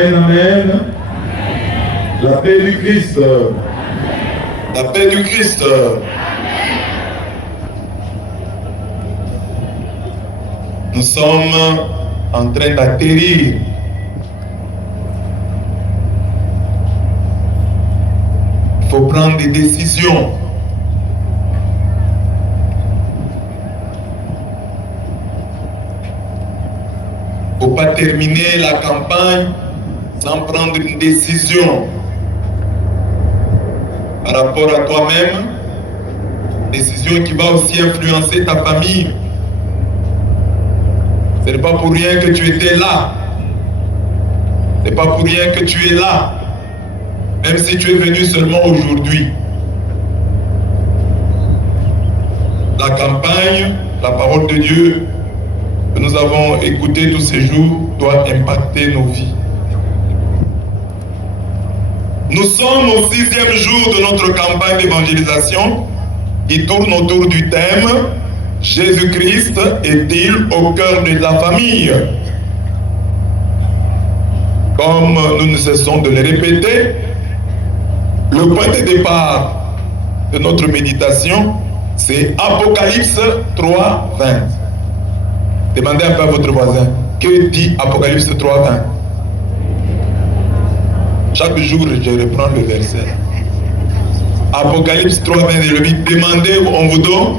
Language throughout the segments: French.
Amen, amen. La paix du Christ. La paix du Christ. Nous sommes en train d'atterrir. Il faut prendre des décisions. Il ne faut pas terminer la campagne sans prendre une décision par rapport à toi-même, décision qui va aussi influencer ta famille. Ce n'est pas pour rien que tu étais là. Ce n'est pas pour rien que tu es là, même si tu es venu seulement aujourd'hui. La campagne, la parole de Dieu que nous avons écoutée tous ces jours doit impacter nos vies. Nous sommes au 6e jour de notre campagne d'évangélisation qui tourne autour du thème « Jésus-Christ est-il au cœur de la famille ?» Comme nous ne cessons de le répéter, le point de départ de notre méditation, c'est Apocalypse 3, 20. Demandez un peu à votre voisin, que dit Apocalypse 3, 20? Chaque jour, je reprends le verset. Apocalypse 3, 20, demandez, on vous donne.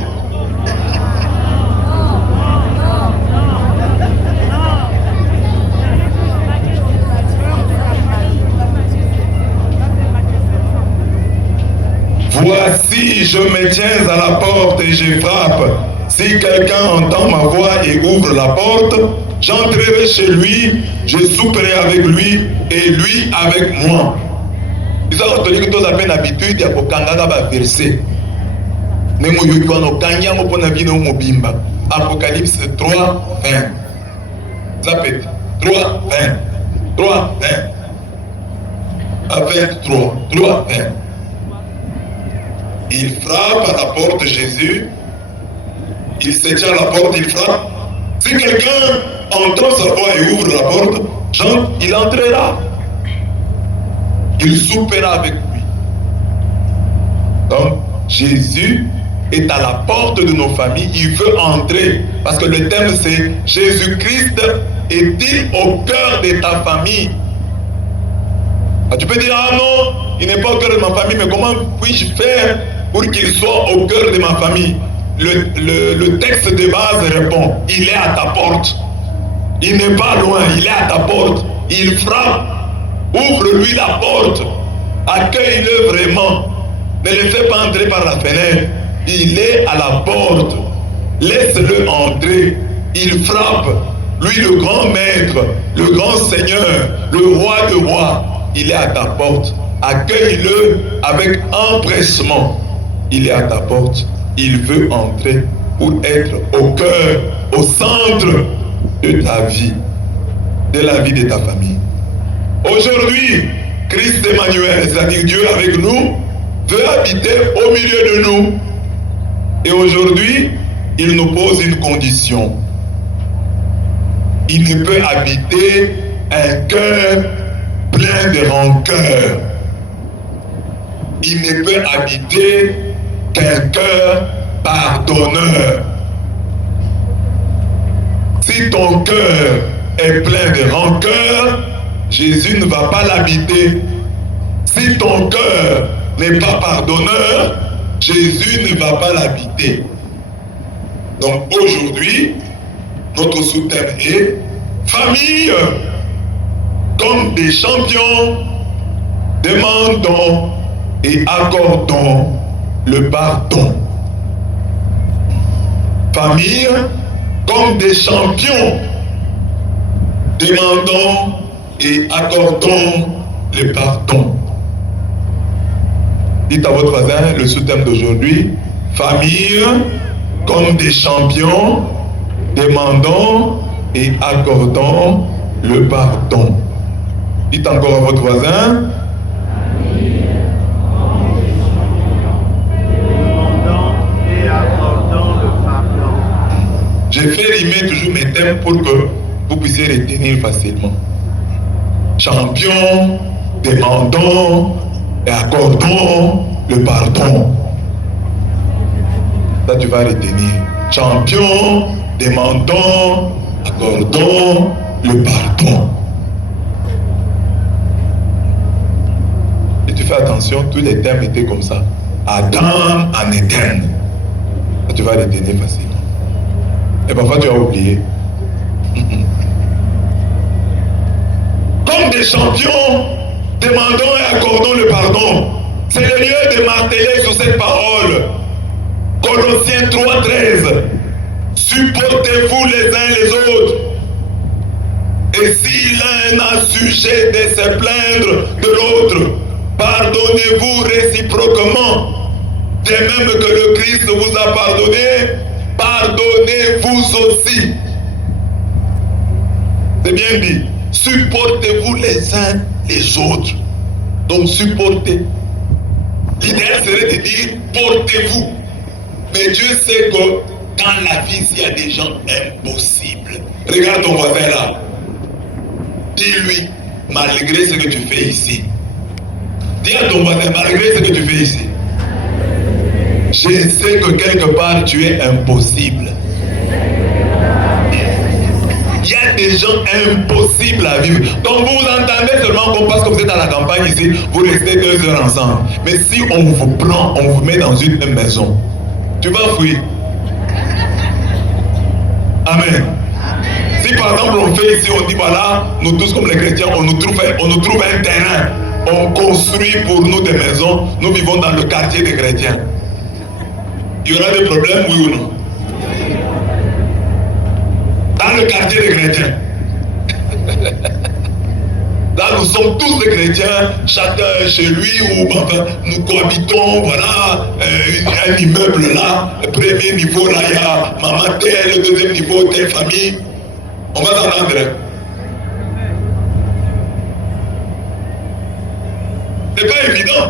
Voici, je me tiens à la porte et je frappe. Si quelqu'un entend ma voix et ouvre la porte, j'entrerai chez lui, je souperai avec lui et lui avec moi. Ils ont entendu que tous ont l'habitude de faire verset. Apocalypse 3, 20. Zapet 3, 20. 3, 20. Avec 3, 3, 20. Il frappe à la porte de Jésus. Il se tient à la porte, il frappe. Si quelqu'un entend sa voix et ouvre la porte, il entrera. Il soupera avec lui. Donc, Jésus est à la porte de nos familles. Il veut entrer. Parce que le thème, c'est Jésus-Christ est-il au cœur de ta famille? Ah, tu peux dire, ah non, il n'est pas au cœur de ma famille, mais comment puis-je faire pour qu'il soit au cœur de ma famille? Le texte de base répond, il est à ta porte. Il n'est pas loin, il est à ta porte. Il frappe. Ouvre-lui la porte. Accueille-le vraiment. Ne le fais pas entrer par la fenêtre. Il est à la porte. Laisse-le entrer. Il frappe. Lui, le grand maître, le grand seigneur, le roi de rois, il est à ta porte. Accueille-le avec empressement. Il est à ta porte. Il veut entrer pour être au cœur, au centre de ta vie, de la vie de ta famille. Aujourd'hui, Christ Emmanuel, c'est-à-dire Dieu avec nous, veut habiter au milieu de nous. Et aujourd'hui, il nous pose une condition. Il ne peut habiter un cœur plein de rancœur. Il ne peut habiter qu'un cœur pardonneur. Si ton cœur est plein de rancœur, Jésus ne va pas l'habiter. Si ton cœur n'est pas pardonneur, Jésus ne va pas l'habiter. Donc aujourd'hui, notre sous-thème est famille. Comme des champions, demandons et accordons le pardon. Famille, comme des champions, demandons et accordons le pardon. Dites à votre voisin le sous-thème d'aujourd'hui. Famille, comme des champions, demandons et accordons le pardon. Dites encore à votre voisin. Je fais rimer toujours mes thèmes pour que vous puissiez retenir facilement. Champion, demandons et accordons le pardon. Ça, tu vas retenir. Champion, demandons, accordons le pardon. Et tu fais attention, tous les termes étaient comme ça. Adam en Éden. Ça, tu vas retenir facilement. Et parfois, tu as oublié. Comme des champions, demandons et accordons le pardon. C'est le lieu de marteler sur cette parole. Colossiens 3,13. Supportez-vous les uns les autres. Et si l'un a sujet de se plaindre de l'autre, pardonnez-vous réciproquement. De même que le Christ vous a pardonné, pardonnez-vous aussi. C'est bien dit. Supportez-vous les uns les autres. Donc supportez. L'idéal serait de dire portez-vous. Mais Dieu sait que dans la vie, il y a des gens impossibles. Regarde ton voisin là. Dis-lui, malgré ce que tu fais ici. Dis à ton voisin, malgré ce que tu fais ici. Je sais que quelque part tu es impossible. Il y a des gens impossibles à vivre. Donc vous vous entendez seulement parce que vous êtes à la campagne ici, vous restez 2 heures ensemble. Mais si on vous prend, on vous met dans une maison, tu vas fuir. Amen. Si par exemple on fait ici, on dit voilà, nous tous comme les chrétiens, on nous trouve un terrain, on construit pour nous des maisons, nous vivons dans le quartier des chrétiens. Il y aura des problèmes, oui ou non? Dans le quartier des chrétiens. Là, nous sommes tous des chrétiens, chacun chez lui, ou enfin, nous cohabitons, voilà, un immeuble là, le premier niveau là, il y a maman telle, le deuxième niveau, telle famille. On va s'entendre. C'est pas évident,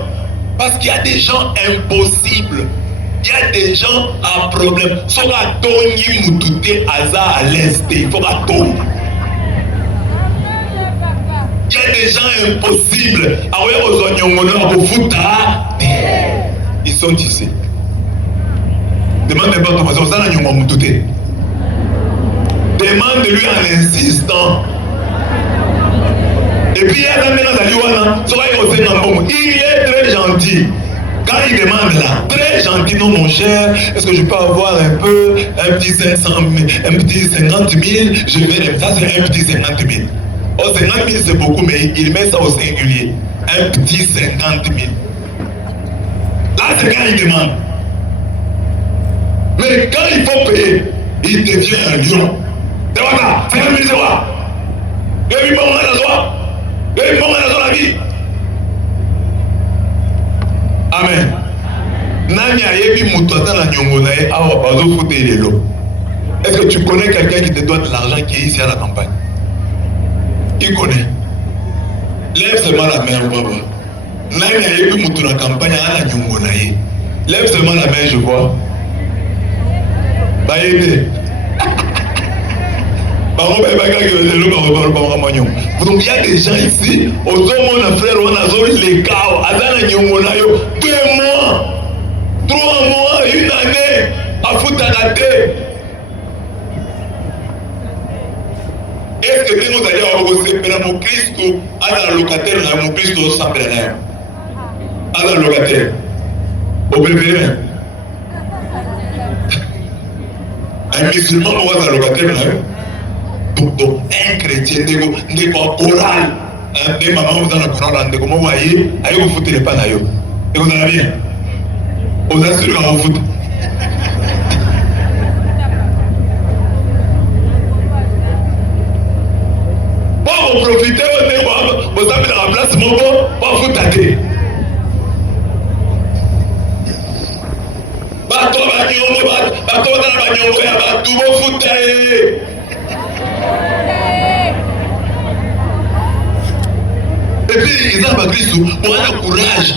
parce qu'il y a des gens impossibles. Il y a des gens à problème. Soit à Tony Moutouté Aza à l'Est, il faut à Tony. Il y a des gens impossibles. Ils sont ici. Demande pas ton voisin, ça n'a pas Moutouté. Demande-lui en insistant. Et puis il y a un il est très gentil. Quand il demande là, très gentil, non mon cher, est-ce que je peux avoir un peu, un petit 500 000, un petit 50 000, je vais, ça c'est un petit 50 000. Oh 50 000 c'est beaucoup, mais il met ça au singulier. Un petit 50 000. Là c'est quand il demande. Mais quand il faut payer, il devient un lion. C'est quoi 50 000 c'est quoi? Et puis bon, on a la joie. Et puis bon, on a la vie. Amen. Nani ayebi moutouata na nyongonae awa bazo foute lelo. Est-ce que tu connais quelqu'un qui te doit de l'argent qui est ici à la campagne? Qui connaît? Lève seulement la main, papa. Nani ayebi moutou na campagne à la nyongonae. Lève seulement la main, je vois. Baïdé. Donc il y a des gens ici, aux hommes, frère, on a les cas, à 2 mois, 3 mois, 1 année, à foutre à la tête. Est-ce que nous allons avoir mon Christ à la locataire, mon Christ au sang à la locataire, au bébé? Un musulman, on va à la locataire. Donc, un chrétien, des oral, des mamans, vous en avez un oral, vous voyez, allez vous foutre les panailles. Et vous en avez bien. Vous assurez qu'on vous fout. Pour vous profiter, vous avez la place, mon bon, pour vous tâter. Bateau, bateau, tout vous foutez. Et puis, ils ont pas Christ, pour avoir courage.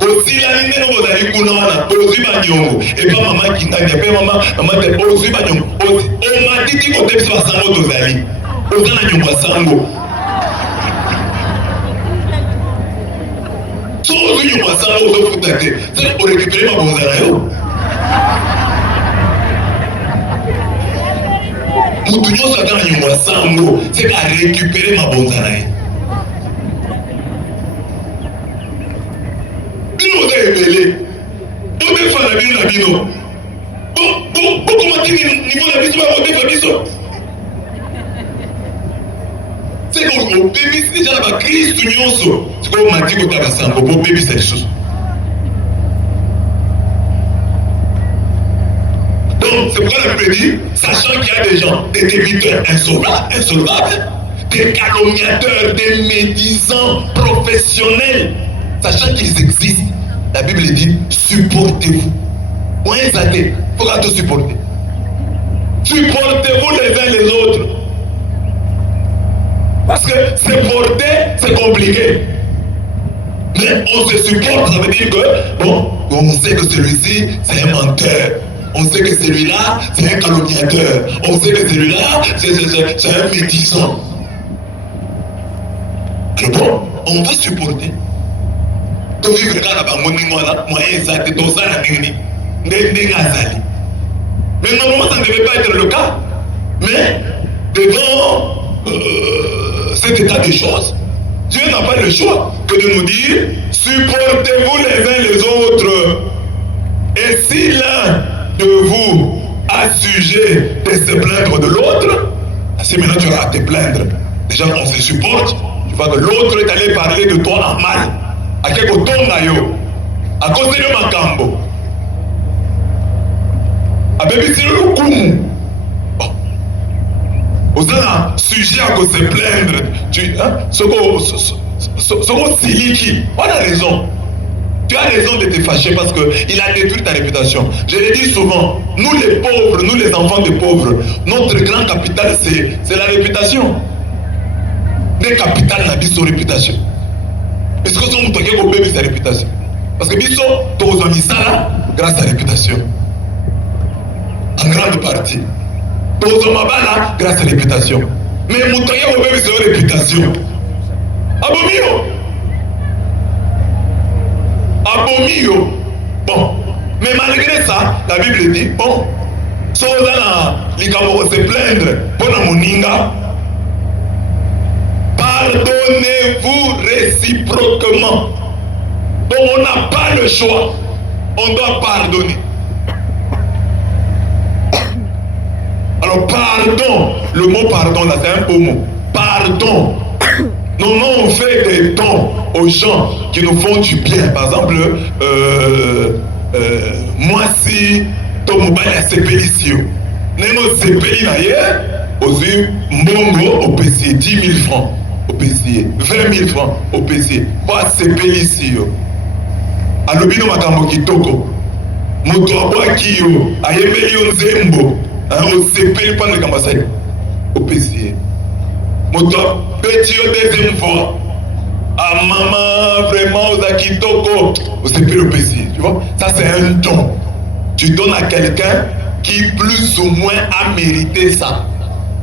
Aussi, la ligne, vous allez courir, aussi, Bagnon. Et pas maman qui n'a pas maman, aussi, Bagnon. On m'a dit qu'on était sur Sango, aux alliés. Aux alliés, on va Sango. soki nyongo asala ozofuta te seke orekipere mabonza na yo mutu nyonso ata na nyongo asango seke arekipere mabonza na ye bino oza ebele botefana bino na bino bokomatini nivo na biso bakotefa biso seke obebisi deja na bakristu nyonso sikoyo mati kotaka sango bobebisa lisusu donc c'est pourquoi la Bible dit sachant qu'il y a des gens des débiteurs insolvables des calomniateurs des médisants professionnels sachant qu'ils existent la Bible dit supportez-vous moyen zaté faut qu'à tout supporter supportez-vous les uns les autres parce que se porter c'est compliqué mais on se supporte ça veut dire que bon on sait que celui-ci c'est un menteur on sait que celui-là c'est un calomniateur on sait que celui-là c'est un médisant alors bon on va supporter to vivre kaka bango ndenge wana moyen eza te tozala ndenge ndenge azali mais normalement ça ne devait pas être le cas mais devant cet état des choses Dieu n'a pas le choix que de nous dire supportez-vous les uns les autres et si l'un de vous a sujet de se plaindre de l'autre si maintenant tu vas te plaindre déjà on se supporte tu vois que l'autre est allé parler de toi en mal ake kotonga yo akoseli yo makambo abebiseli yo lokumu oza na sujet à se plaindre soko siliki on a raison tu as raison de te fâcher parce qu'il a détruit ta réputation je le dis souvent nous les pauvres nous les enfants des pauvres notre grand capital c'est la réputation des capital na biso réputation est-ce que soki moto ake kobebisa réputation parce que biso tokozwa misala grâce à réputation en grande partie tokozwa mabala grâce à réputation mais moto ake kobebisa yo réputation abomi yo bon mais malgré ça la Bible dit bon so oza na likambo kose plaindre mpo na moninga pardonnez-vous réciproquement. Donc on n'a pas le choix. On doit pardonner. Alors pardon, le mot pardon là c'est un beau mot. Pardon. Non, on fait des dons aux gens qui nous font du bien. Par exemple, moi si ton mobile a sepeli ici, Nemo sepeli naïe, aux yeux mbongo au PC 10 000 francs. Au PC, 20 000 francs au PC. Moi, c'est payé ici. Alobino makambo kitoko. Moto abwaki yo, ayembeli yo nzembo. Au CP, pas de kambasai. Au PC. Moto abeti yo deuxième fois. Ah maman, vraiment, aux kitoko. Au CP, au PC. Tu vois, ça c'est un don. Tu donnes à quelqu'un qui plus ou moins a mérité ça.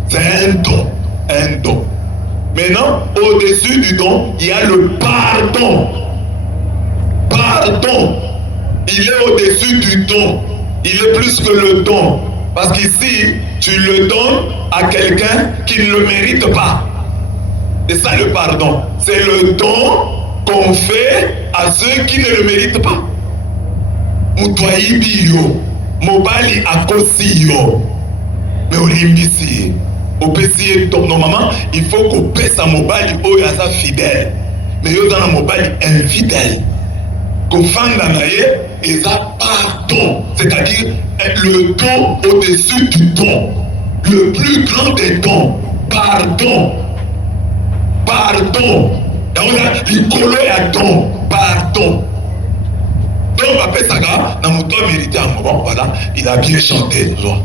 C'est un don. Un don. Maintenant, au-dessus du don, il y a le pardon. Pardon. Il est au-dessus du don. Il est plus que le don. Parce qu'ici, tu le donnes à quelqu'un qui ne le mérite pas. C'est ça le pardon. C'est le don qu'on fait à ceux qui ne le méritent pas. Mutuaibi yo. Mobali akosi yo. Mais olimbisi. Au PC, normalement, il faut qu'on pèse à mobile ou à sa fidèle. Mais il y a un mobile infidèle. Qu'on fasse la naïe et ça pardon. C'est-à-dire le don au-dessus du don. Le plus grand des dons. Pardon. Pardon. Il colle à don. Pardon. Donc, on va faire ça, dans mon temps mérité à moment, voilà. Il a bien chanté, soit.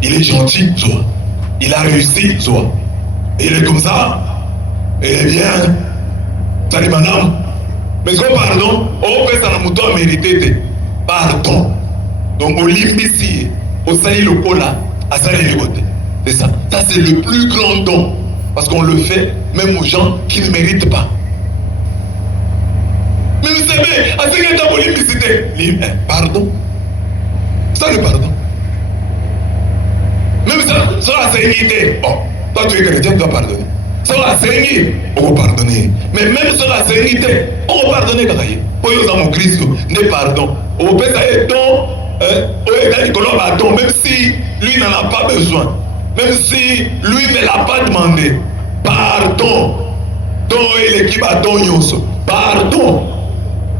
Il est gentil, soit. Il a réussi, soit. Et il est comme ça. Il est bien. Salut madame. Mais ce pardon, on fait ça dans mon temps mérité. Pardon. Donc on livre ici, on salit le cola, à salir le côté. C'est ça. Ça c'est le plus grand don. Parce qu'on le fait même aux gens qui ne méritent pas. Mais vous jamais, à ce que tu as voulu visiter. Pardon. Ça le pardon. Même ça la sérénité. Bon, toi tu es chrétien, tu dois pardonner. Ça la sérénité, on va pardonner. Mais même ça la sérénité, on va pardonner quand même. Pour nous dans mon Christ, ne pardon. On peut savoir don, même si lui n'en a pas besoin, même si lui ne l'a pas demandé. Pardon. Don et l'équipe à don yoso. Pardon.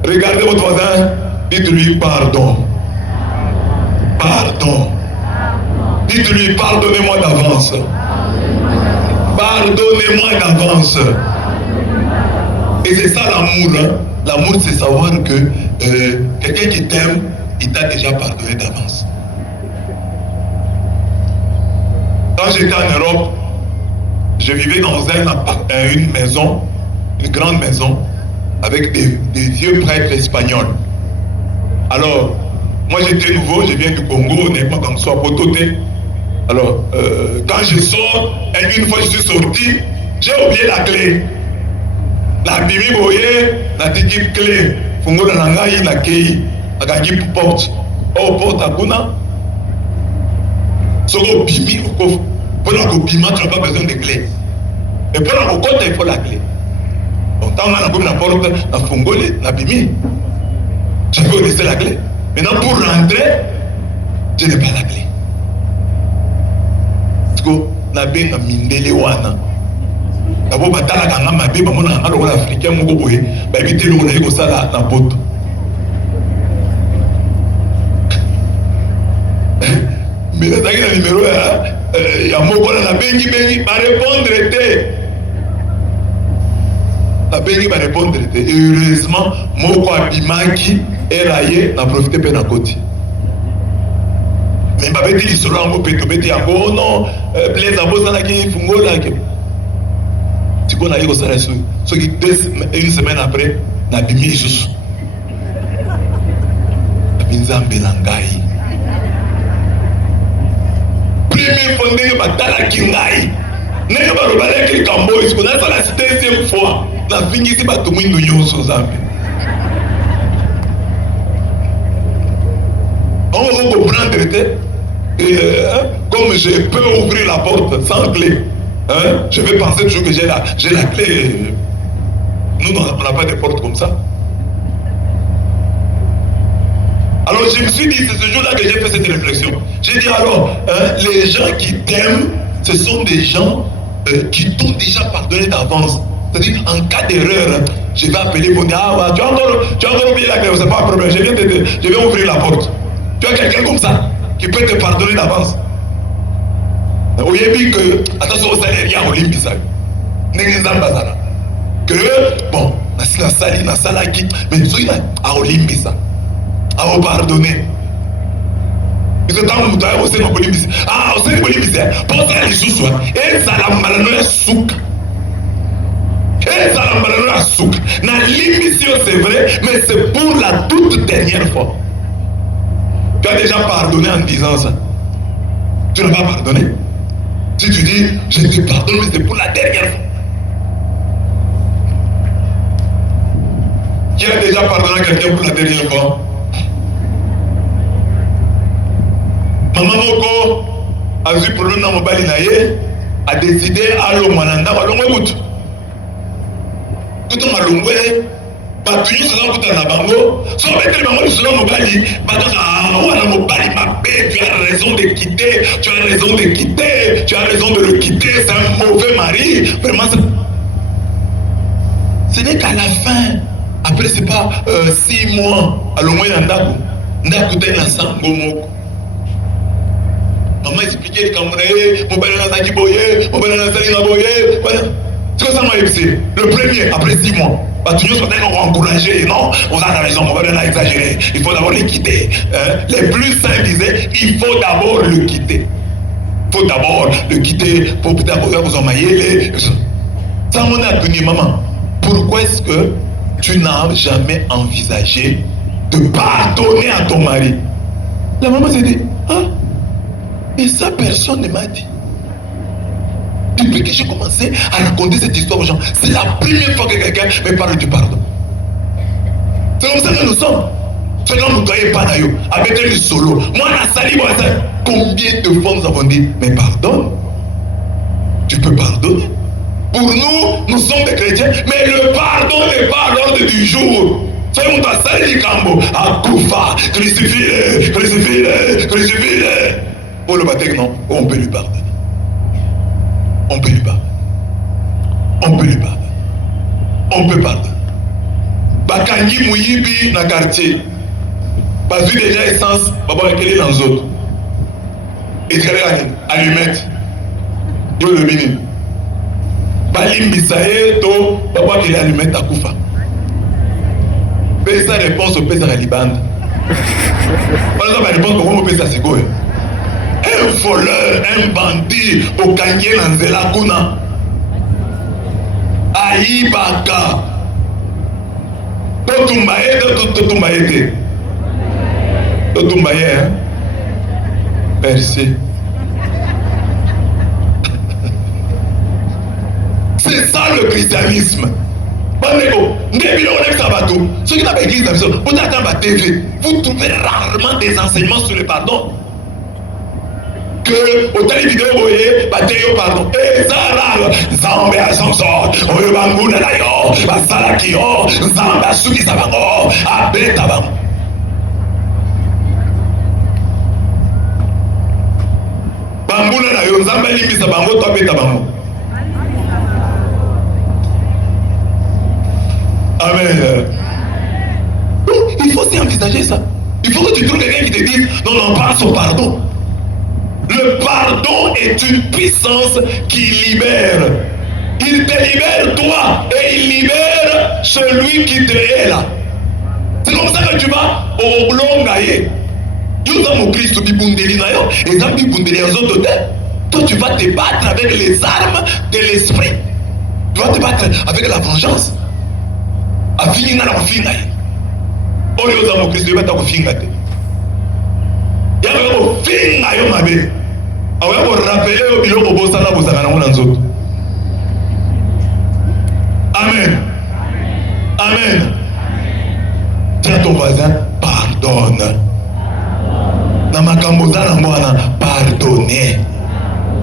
Regardez votre voisin, dites-lui pardon. Pardon. Dites-lui pardonnez-moi d'avance. Pardonnez-moi d'avance. Et c'est ça l'amour. Hein? L'amour, c'est savoir que quelqu'un qui t'aime, il t'a déjà pardonné d'avance. Quand j'étais en Europe, je vivais dans une maison, une grande maison, avec des vieux prêtres espagnols. Alors, moi j'étais nouveau, je viens du Congo, honnêtement comme ça, Pototé. Alors, quand je sors, et une fois je suis sorti, j'ai oublié la clé. La bimi boye, la petite clé. Fungo la nangai, la kei, la gagi porte. Oh, porte à Kuna. Soko bimi, pour la bima, tu n'as pas besoin de clé. Mais pour la cocotte, il faut la clé. Donc, quand on a la porte, la fungo, la bimi, je peux laisser la clé. Maintenant, pour rentrer, je n'ai pas la clé. Parce que la baie n'a mindele wana. D'abord, batala kanga mabe, ba mona ngalo ko africain moko boye, ba éviter le ko ça la poto. Mais là, il y a un numéro, il y a un mot la bengi, va répondre. La bengi va répondre. Heureusement, moko abimaki, eraye, n'a profité pe na koti. Mais ma bête, il se rend au péto, bête, oh non, plaise à bosa la qui fungo la qui. Tu connais les gosses, ceux qui une semaine après, n'a bimi juste. Binzambe langai. Premier fondé batala kingai. N'est pas le balai qui cambo, est-ce qu'on a ça la deuxième fois. La fingi c'est pas tout le monde nous sommes zambe. On va comprendre comme je peux ouvrir la porte sans clé. Hein? Je vais penser toujours que j'ai la clé. Nous on n'a pas de porte comme ça. Alors je me suis dit, c'est ce jour-là que j'ai fait cette réflexion. J'ai dit alors, les gens qui t'aiment, ce sont des gens qui t'ont déjà pardonné d'avance. C'est-à-dire, en cas d'erreur, je vais appeler pour dire, ah, tu as encore oublié la clé, c'est pas un problème, je vais ouvrir la porte. Tu as quelqu'un comme ça, qui peut te pardonner d'avance. Vous voyez bien que, attention au salaire, il y a Olympia. Que, bon, na sala qui, mais soyez à Olympia. À vous pardonner. Parce que quand vous avez aussi dans Olympia, ah, aussi dans Olympia, pensez à l'issue, et ça la malheur souk. Et ça la malheur souk. Na l'émission, c'est vrai, mais c'est pour la toute dernière fois. Tu as déjà pardonné en disant ça. Tu n'as pas pardonné. Si tu dis, je te pardonne, mais c'est pour la dernière fois. Qui a déjà pardonné à quelqu'un pour la dernière fois? Maman Moko a vu pour le nom de Naye, a décidé à l'Omananda, à l'Omoumout. Tout le monde a battu sur la route à la bango. Sans mettre le maman sur le mobali, tu as raison de quitter, tu as raison de quitter, tu as raison de le quitter, c'est un mauvais mari. Vraiment, ce n'est qu'à la fin. Après, c'est pas 6 mois à l'Omananda, Ndaku t'es dans Sango. Maman expliquait que mon père n'a pas boyé, mon père n'a pas boyé. C'est comme ça m'a épicé. Le premier, après 6 mois. Tout le monde s'est encouragé. Non, on a raison, mon père n'a exagéré. Il faut d'abord le quitter. Les plus saints disaient, il faut d'abord le quitter. Il faut d'abord le quitter pour peut-être vous emmailler. Ça m'en a tenu, maman. Pourquoi est-ce que tu n'as jamais envisagé de pardonner à ton mari? La maman s'est dit, hein? Et ça, personne ne m'a dit. Depuis que j'ai commencé à raconter cette histoire aux gens, c'est la première fois que quelqu'un me parle du pardon. C'est comme ça que nous sommes. C'est comme vous ne pas d'ailleurs. Avec le solo. Moi, la sali, moi, ça. Combien de fois nous avons dit, mais pardonne. Tu peux pardonner. Pour nous, nous sommes des chrétiens, mais le pardon n'est pas à l'ordre du jour. Soyons dans ça, les cambo. À Koufa, crucifie-le, crucifie-le, crucifie-le. Pour le baptême, non, on peut lui pardonner. On peut lui pardonner. On peut lui pardonner. On peut pardonner. Bakangi Mouyibi na quartier. Parce que déjà essence, papa quel est dans les autres. Et tu as allumette. Yo le mini. Balimbisaye to papa quel est allumette à Koufa. Mais sa réponse au pèse à Liban. Par exemple, la réponse comment on peut ça c'est quoi? Un voleur, un bandit au Kanye Nanzela Kuna. Aïbaka. Totumbaye, totumbaye. Totumbaye, hein? Merci. C'est ça le christianisme. Ceux qui n'ont pas église, vous attendez la TV, vous trouvez rarement des enseignements sur le pardon. Que au télé vidéo, vous voyez, pardon. Et ça, là, Zambé à son sort, on veut Bangouna d'ailleurs, Basalakio, Zambé à Suki Sabango, à Betabango. Bangouna d'ailleurs, Zambé à Limbi Sabango, toi Betabango. Amen. Il faut aussi envisager ça. Il faut que tu trouves quelqu'un qui te dise non, non, pense au pardon. Le pardon est une puissance qui libère. Il te libère toi et il libère celui qui te est là. C'est comme ça que tu vas au Longaye. Nous sommes au Christ, et toi tu vas te battre avec les armes de l'esprit. Tu vas te battre avec la vengeance. Afinga na kufinga ye. Oyo za mo Kristo yebata kufinga te. Yawe ko finga yo mabe. Awe ko rappeler yo biloko bosala bosanga na ngona nzoto. Amen. Amen. Dis à ton voisin, pardonne. Na makambo za na ngwana, pardonner.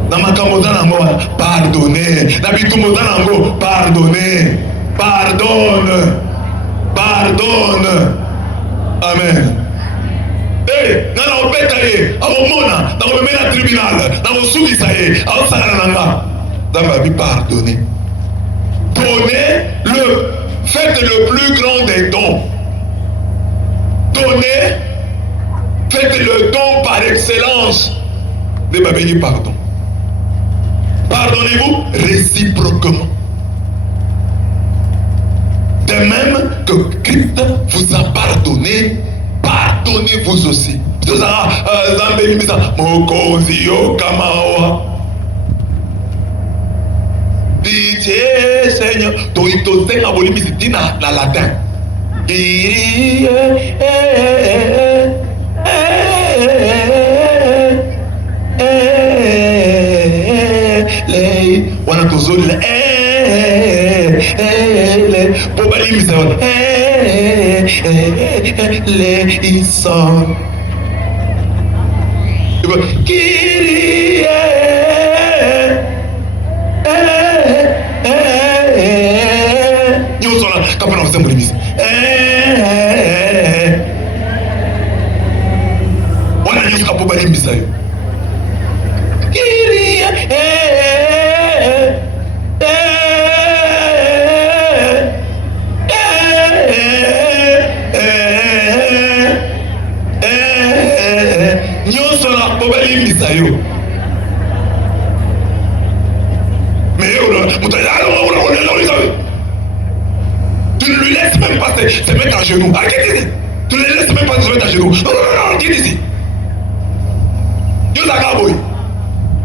Na makambo za na ngwana, pardonner. Na bitumbo za na ngo, pardonner. Pardonne. Pardonne. Amen. Hey, nana obeta ye, aomona, na omena tribunal, na osubisa ye, aosala nanga. Dama bi pardonner. Donnez le, faites le plus grand des dons. Donnez, faites le don par excellence. De ma béni pardon. Pardonnez-vous réciproquement. De même que Christ vous a pardonné, pardonnez-vous aussi. Pitié, Seigneur. Toito senga bolimi tina na latin. Wana tozoli Pobali misao les sont Kyrie Nyo sola kapana wasembo limisi Wana nyo soka pobali misao Kyrie mais tu ne lui laisses même pas se mettre à genoux. Ah, tu ne le laisses même pas se mettre à genoux. Non, non, non, quitte ici. Dieu l'a boy.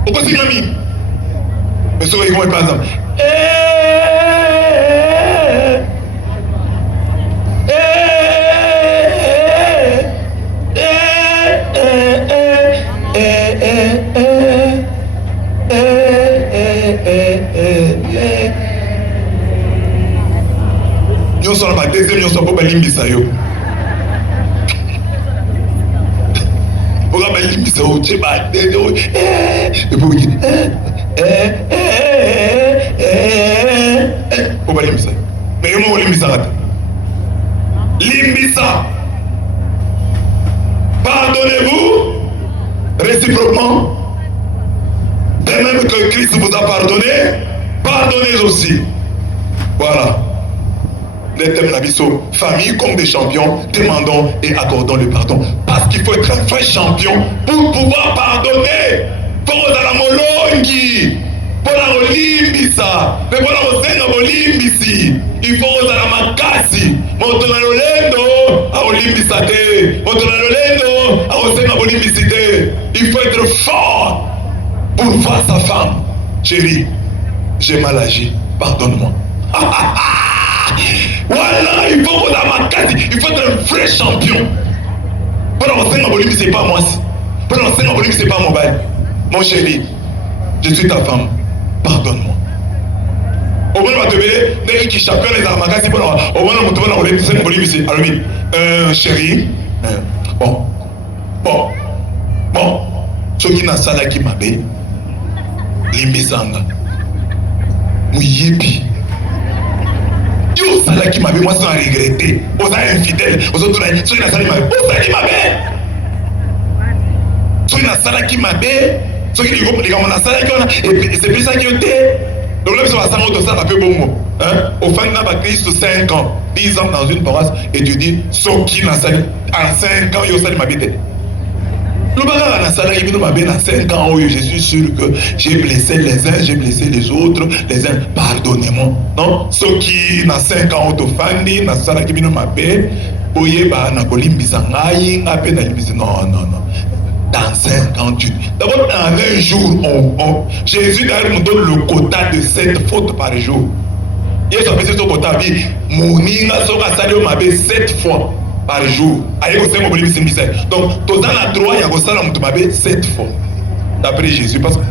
On peut s'y mettre. Mais ce n'est pas exemple. Nous sommes la deuxième, nous sommes pas limbisa yo. limbisa oche ba et puis on va limbisa mais on limbisa limbisa. Pardonnez-vous réciproquement. De même que Christ vous a pardonné, pardonnez aussi. Voilà. Les thèmes de la vie sont famille comme des champions, demandons et accordons le pardon. Parce qu'il faut être un vrai champion pour pouvoir pardonner. Pour la molongi, pour la olimbisa, mais pour la osenga olimbisi, il faut la makasi. Montona lolendo a olimbisa te, montona lolendo a osenga olimbisi te. Il faut être fort pour voir sa femme. Chérie, j'ai mal agi, pardonne-moi. Voilà, il faut la makasi, il faut être un vrai champion. Pour la osenga olimbisi, c'est pas moi. Pour la osenga olimbisi, c'est pas mon bail. Mon chéri, je suis ta femme, pardonne-moi. Au moins, on va te dire, dès qu'il champion les armagas, au moins, on te va la c'est Bolivie ici. Alors, oui, chéri, bon, ce qui n'a sala qui m'a bé, limbisanga, mouyebi. Yo, sala qui m'a bé, moi, sans regretter, aux infidèles, aux autres, ceux qui n'a sala qui m'a bé, où ça qui m'a bé? Ceux qui n'a sala qui m'a bé, ceux qui disent les gars, on a ça et c'est plus ça qui était. Donc là, ils sont à 100 euros, ça va peu bon mot. Au fin de Christ, 5 ans, 10 ans dans une paroisse, et tu dis, ceux qui n'a sali, en 5 ans, ils ont sali ma bête. Le bagage n'a sali, il m'a bien en 5 ans, je suis sûr que j'ai blessé les uns, j'ai blessé les autres, les uns, pardonnez-moi. Non, ceux qui n'a 5 ans, au fandi, n'a sali, qui m'a bête, oye, bah, n'a pas l'imbisangay, n'a pas l'imbisangay, non. Dans 58. D'abord, en un jour, Jésus nous donne le quota de 7 fautes par jour. Il y a ce quota, Moninga Soka Salio m'avait 7 fois par jour. Donc, tout dans la droite, il y a Rosala m'avait 7 fois. D'après Jésus, parce que.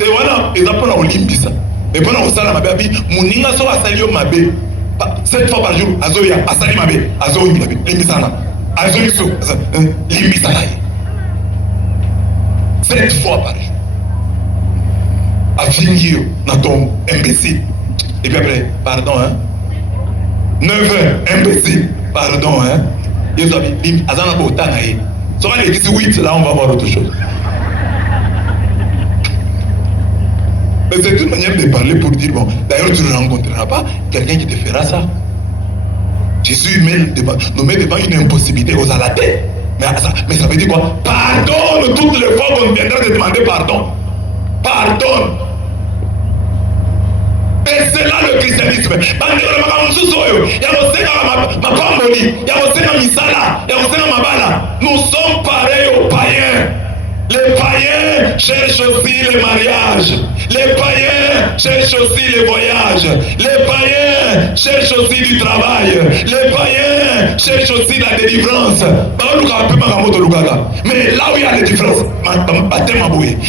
Et voilà, ils apprennent à Olympia. Mais pendant Rosala m'avait dit, Moninga Soka Salio m'avait 7 fois par jour. Azoya, Asali m'avait, Azoya m'avait, Limbisana. Azoïso, limbisalaï. 7 fois par jour. A finir dans ton imbécile. Et puis après, pardon, 9 heures, imbécile, pardon, Ils ont dit, Azana Botanaï. Ça va les 18, là on va voir autre chose. Mais c'est une manière de parler pour dire, bon, d'ailleurs tu ne rencontreras pas quelqu'un qui te fera ça. Jésus nous met devant une impossibilité aux à la tête. Mais ça veut dire quoi? Pardonne toutes les fois qu'on viendra te demander pardon. Pardonne. Et c'est là le christianisme. Nous sommes pareils aux païens. Les païens cherchent aussi le mariage. Les païens cherchent aussi les voyages. Les païens cherchent aussi du travail. Les païens cherchent aussi la délivrance. Mais là où il y a la différence,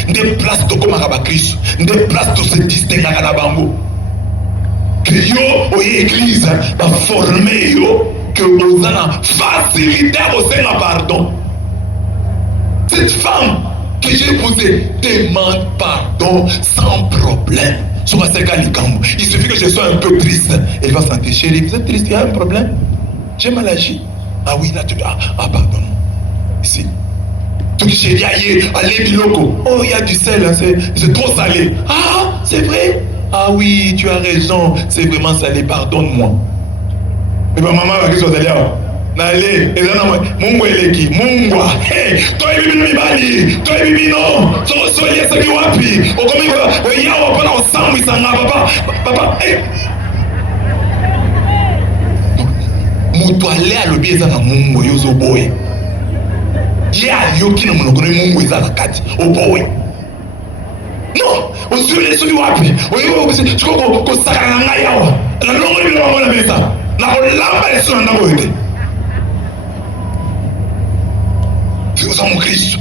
des places de Christ, des places de se distinguer à la bambou. Que yo, l'église, va former yo, que vous allez faciliter au Seigneur pardon. Cette femme que j'ai épousée demande pardon sans problème. Il suffit que je sois un peu triste. Elle va sentir, chérie, vous êtes triste, il y a un problème. J'ai mal agi. Ah oui, là tu dis, pardon. Ici. Tout chérie, allez, biloko. Oh, il y a du sel, c'est trop salé. Ah, c'est vrai. Ah oui, tu as raison, c'est vraiment salé, pardonne-moi. Et ma maman va dire, Nale, Mungu eleki, Mungwa. Hey, toi bibi mibali, toi bibi no. So yesa ki wapi? Okomi ko yawo pana osamwi sanga papa. Hey. Mutu ale alobi eza na Mungu yozo boy. Ya yoki na monoko na Mungu eza na kati. Oboy. Non, osule so ki wapi? Oyo ko saka na ngai yawo. Na longo ni lo na mesa. Na olamba eso na ndako yote. Nous sommes Christ.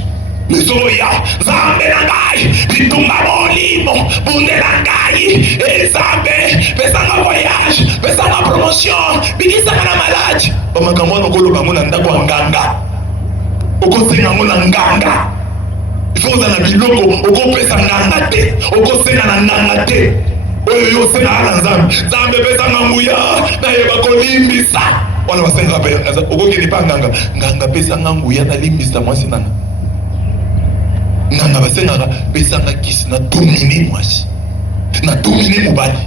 Nous sommes Zambe Nangai, Bitumba Molimo, Bunde Nangai, et Zambe, Besanga voyage, Besanga promotion, Bikisanga na malade. Pamakamwa no kolo bamuna ndako nganga. okosenga ngo na nganga. Il faut uzana biloko okopesa nganga te, okosenga na nganga te. Oyo yo senga ala nzambe. Nzambe pesa nguya na yeba kolimbisa. Wana basenga pe okokeni pa nganga. Nganga pesa nguya na limbisa mwasi nana. Nganga basenga pesa kisi na dominer mwasi. Na dominer mobali.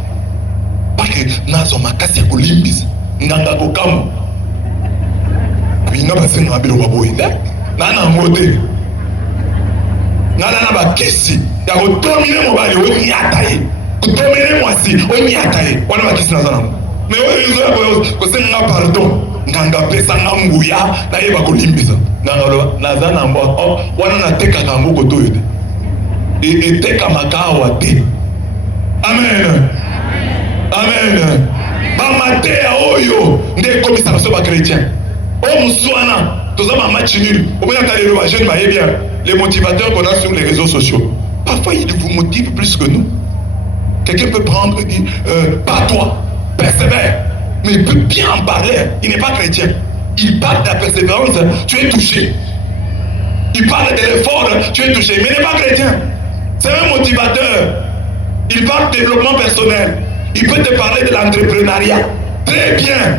Parce que nazo makasi ya kolimbisa. Nganga kokamu. Binga basenga biro baboyi. Nana ngote. Nana na bakisi ya kodominer mobali onyata ye. Kodominer mwasi onyata ye. Wana bakisi na zana. Mais oyo kosenga pardon. Nganga pesa nguya na yeba kolimbisa. Nganga nazana mbo wana nateka kango kotoyo te. Eteka makawa te. Amen. Amen. Bamatea oyo nde komisa baso ba chrétien. O muswana toza ma match nul. Au moins t'as les jeunes bah bien les motivateurs qu'on a sur les réseaux sociaux. Parfois ils vous motivent plus que nous. Quelqu'un peut prendre et dire pas toi, persévère. Mais il peut bien en parler. Il n'est pas chrétien. Il parle de la persévérance, tu es touché. Il parle de l'effort, tu es touché. Mais il n'est pas chrétien. C'est un motivateur. Il parle de développement personnel. Il peut te parler de l'entrepreneuriat. Très bien.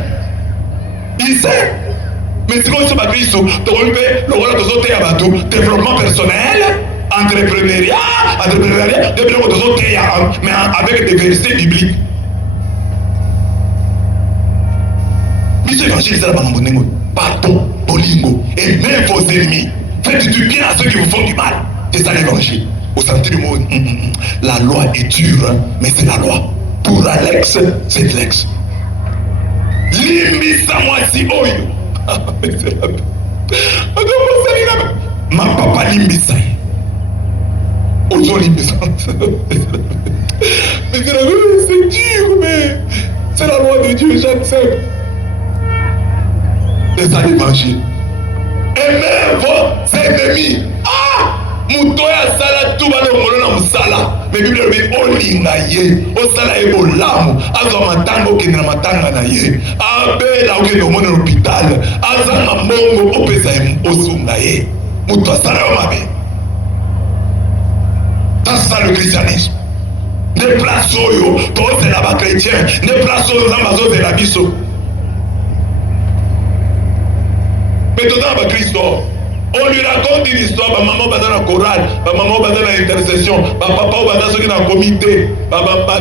Il sait. Mais si on se bat Christ, tu fais le rôle de sauter à bateau. Développement personnel, entrepreneuriat, développement de sauter mais avec des versets bibliques. Monsieur l'évangile, c'est la banque. Pardon, bolingo. Et même vos ennemis. Faites du bien à ceux qui vous font du mal. C'est ça l'évangile. Au sens du mot, la loi est dure, hein, mais c'est la loi. Pour Alex, c'est de l'ex. Limbisa moi si oyo. Ma papa limbisa. Ozo limbisa. Mais c'est dur, mais c'est la loi de Dieu, j'accepte. C'est ça l'évangile. Aimez vos ennemis. Ah! Mutoya sala tuba no molona musala. Mais Bible dit olinga ye, osala e bolamu, azwa matango okendela matanga na ye. Abela okende omona l'hôpital, azanga mbongo opesa osunga ye. Muto asala yo mabe. C'est ça le christianisme. Ne place oyo, toi c'est la chrétien, ne place oyo zambazo de la biso. Mais tout dans Christ, on lui raconte une histoire, maman va dans la chorale, maman va dans l'intercession, papa va dans un comité, papa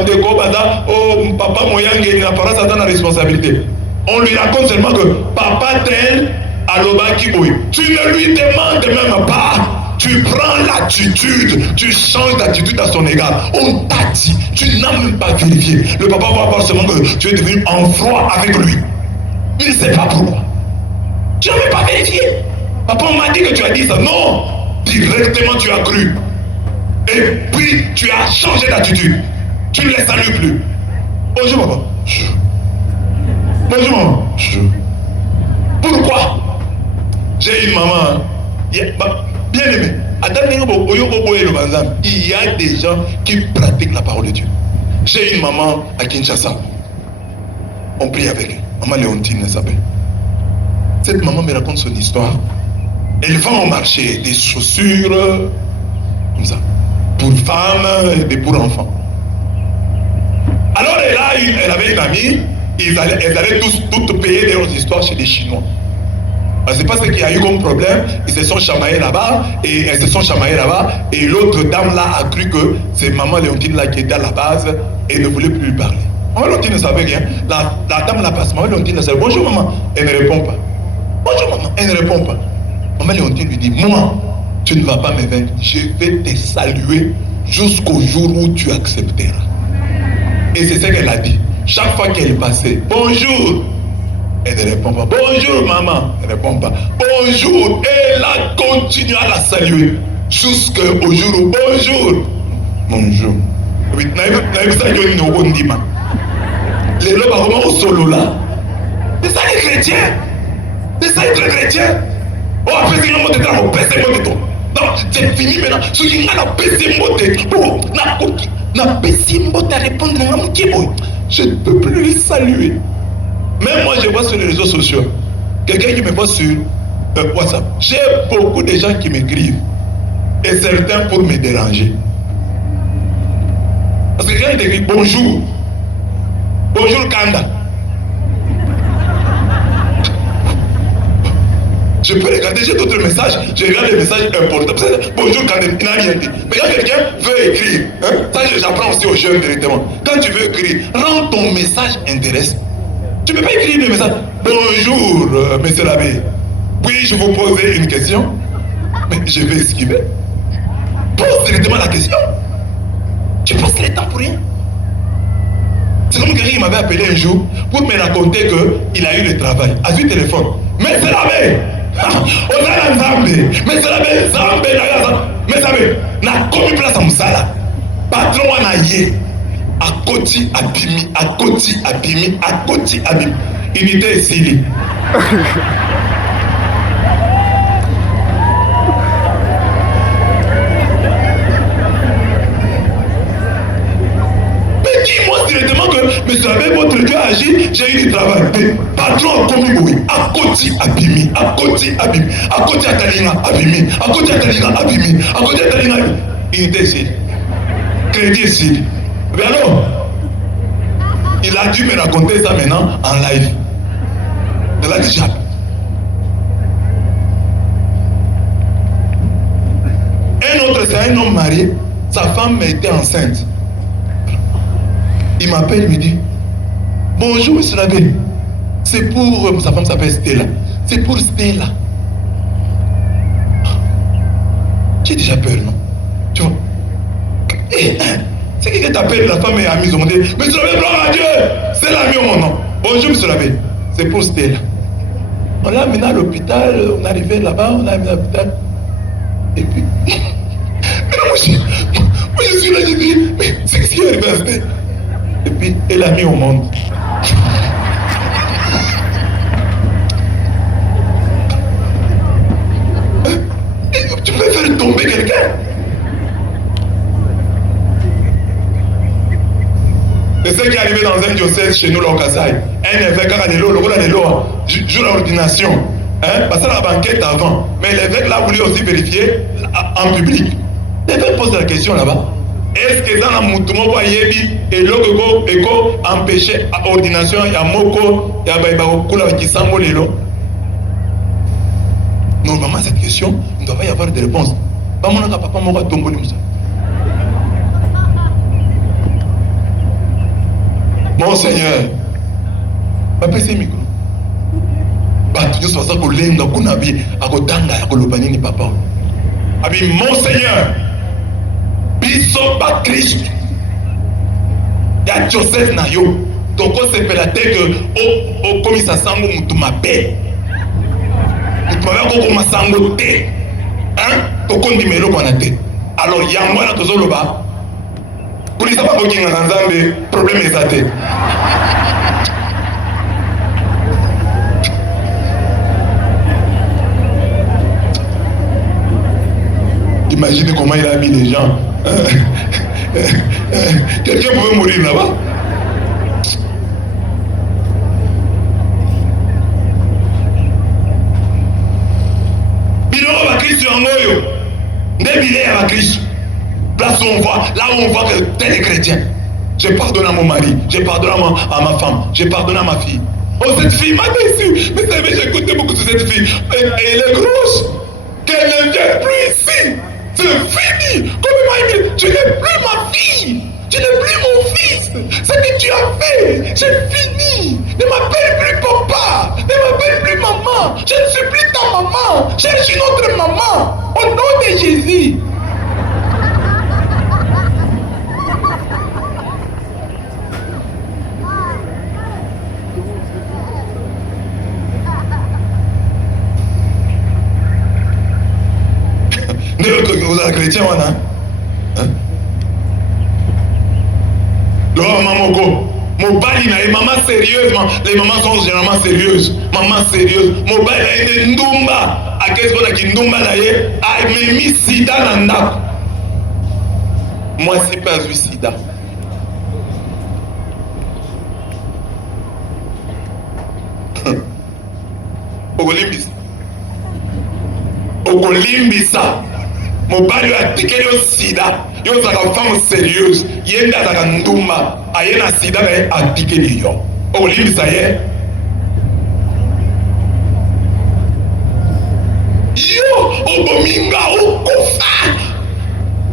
moyange, il n'a pas sa responsabilité. On lui raconte seulement que papa tel a l'obaki boy. Tu ne lui demandes même pas. Tu prends l'attitude, tu changes d'attitude à son égard. On t'a dit, tu n'as même pas vérifié. Le papa va voir seulement que tu es devenu en froid avec lui. Il ne sait pas pourquoi. Tu n'as même pas vérifié. Papa m'a dit que tu as dit ça. Non. Directement tu as cru. Et puis tu as changé d'attitude. Tu ne les salues plus. Bonjour papa. Bonjour maman. Pourquoi? J'ai une maman. Bien aimé. Il y a des gens qui pratiquent la parole de Dieu. J'ai une maman à Kinshasa. On prie avec elle. Maman Léontine s'appelle. Cette maman me raconte son histoire. Elle vend au marché des chaussures comme ça, pour femmes et pour enfants. Alors elle avait une amie, elles allaient toutes payer leurs histoires chez les Chinois. C'est pas ce qu'il y a eu comme problème, ils se sont chamaillés là-bas, et elles se sont chamaillées là-bas, et l'autre dame là a cru que c'est maman Léontine là qui était à la base et ne voulait plus lui parler. Maman Léontine ne savait rien, la dame la passe, maman Léontine ne savait pas. Bonjour maman, elle ne répond pas. Bonjour maman, elle ne répond pas. Maman Léontine lui dit, moi, tu ne vas pas me vaincre, je vais te saluer jusqu'au jour où tu accepteras. Et c'est ce qu'elle a dit. Chaque fois qu'elle passait, bonjour, elle ne répond pas. Bonjour maman, elle ne répond pas. Bonjour, elle a continué à la saluer jusqu'au jour où, bonjour, bonjour. Les lobes vraiment au solo là. C'est ça les chrétiens. C'est ça être chrétien. Oh, après c'est un mot de temps, on pèse un mot de temps. Non, c'est fini maintenant. Ce qui n'a pas pèse un mot de temps. N'a pas pèse un mot de répondre à mon kiboy. Je ne peux plus les saluer. Même moi, je vois sur les réseaux sociaux quelqu'un qui me voit sur WhatsApp. J'ai beaucoup de gens qui m'écrivent. Et certains pour me déranger. Parce que quand ils écrivent bonjour. Bonjour Kanda. Je peux regarder, j'ai d'autres messages, je regarde les messages importants. Bonjour Kanda, il n'a rien dit. Mais quand quelqu'un veut écrire, hein, ça j'apprends aussi aux jeunes directement. Quand tu veux écrire, rends ton message intéressant. Tu ne peux pas écrire le message. Bonjour, monsieur l'abbé. Puis-je vous poser une question? Mais je vais esquiver. Pose directement la question. Tu passes le temps pour rien. C'est comme quelqu'un m'avait appelé un jour pour me raconter qu'il a eu le travail. A vu le téléphone. Mais c'est l'abbé. On a la Zambé. Mais c'est l'abbé. Zambé. Mais l'abbé. N'a commis place à Moussala. Patron en aïe. À côté abimi. À côté abimi. À côté abimi. Unité ici. Dis-moi directement que, mais vous savez, votre Dieu a agi, j'ai eu du travail. Mais patron a commis, oui, à côté abimi, à côté abimi, à côté Atalinga abimi, à côté Atalinga abimi, à côté Atalinga abimi. Il était ici. Crédit ici. Mais alors, il a dû me raconter ça maintenant en live. De la déjà. Un autre, c'est un homme marié. Sa femme était enceinte. Il m'appelle, il me dit bonjour monsieur l'abbé, c'est pour sa femme s'appelle Stella, c'est pour Stella. J'ai déjà peur, non? Tu vois? C'est qui t'appelle, la femme est amie, on dit monsieur l'abbé, gloire à Dieu, c'est l'ami au mon nom. Bonjour monsieur l'abbé, c'est pour Stella. On l'a amené à l'hôpital, on est arrivé là-bas, on l'a amené à l'hôpital. Et puis, moi je suis là, j'ai dit, mais c'est ce qui est arrivé à Stella. Et puis, elle a mis au monde. Tu peux faire tomber quelqu'un. C'est ce qui est arrivé dans un diocèse chez nous, là au Kasaï. Un évêque a le jour l'ordination. Hein? Parce que la banquette avant. Mais l'évêque l'a voulu aussi vérifier en public. L'évêque pose la question là-bas. Est-ce que dans la moutouma wayebi et l'oko eko empêcher ordination ya moko ya baiba okula kisambo lelo? Normalement cette question, il ne doit pas y avoir de réponse. Pas mon papa moko tomboli musa. Mon Seigneur, papa c'est micro. Bah tu sois ça ko lenga kuna bi akotanga ya koloba nini papa. Abi mon Seigneur. Biso pas Christ. Ya Joseph na yo. Toko sepela te que o komisa sango mutu mabe. Mutu mabe ko koma sango te. Hein? Toko ndimelo kona te. Alors yango na tozolo ba. Kulisa ba bokinga na Nzambe, problème eza te. Imaginez comment il a mis les gens. Quelqu'un pouvait mourir là-bas. Biloko ba Christ yangoyo. Nde bilé ya ba Christ. Place où on voit, là où on voit que tel est chrétien. Je pardonne à mon mari, je pardonne à ma femme, je pardonne à ma fille. Oh, cette fille m'a déçu. Mais vous savez, j'ai écouté beaucoup de cette fille. Elle est grosse. Qu'elle ne vienne plus ici. C'est fini. Comme tu n'es plus ma fille. Tu n'es plus mon fils. Ce que tu as fait, c'est fini. Ne m'appelle plus papa. Ne m'appelle plus maman. Je ne suis plus ta maman. Cherche une autre maman. Au nom de Jésus. Vous êtes chrétien, hein? Le maman, maman sérieusement, les mamans sont généralement sérieuses. Maman sérieuse. Mon père a été ndumba. À quel point il ndumba d'ailleurs? A mis sida dans la. Moi, c'est pas eu sida. Ogolimbis. okolimbisa mobali atikeli yo sida yo ozalaka femme sérieuse ye nde azalaka ndumba aye na sida na ye atikeli yo okolimbisa ye yo okominga okufa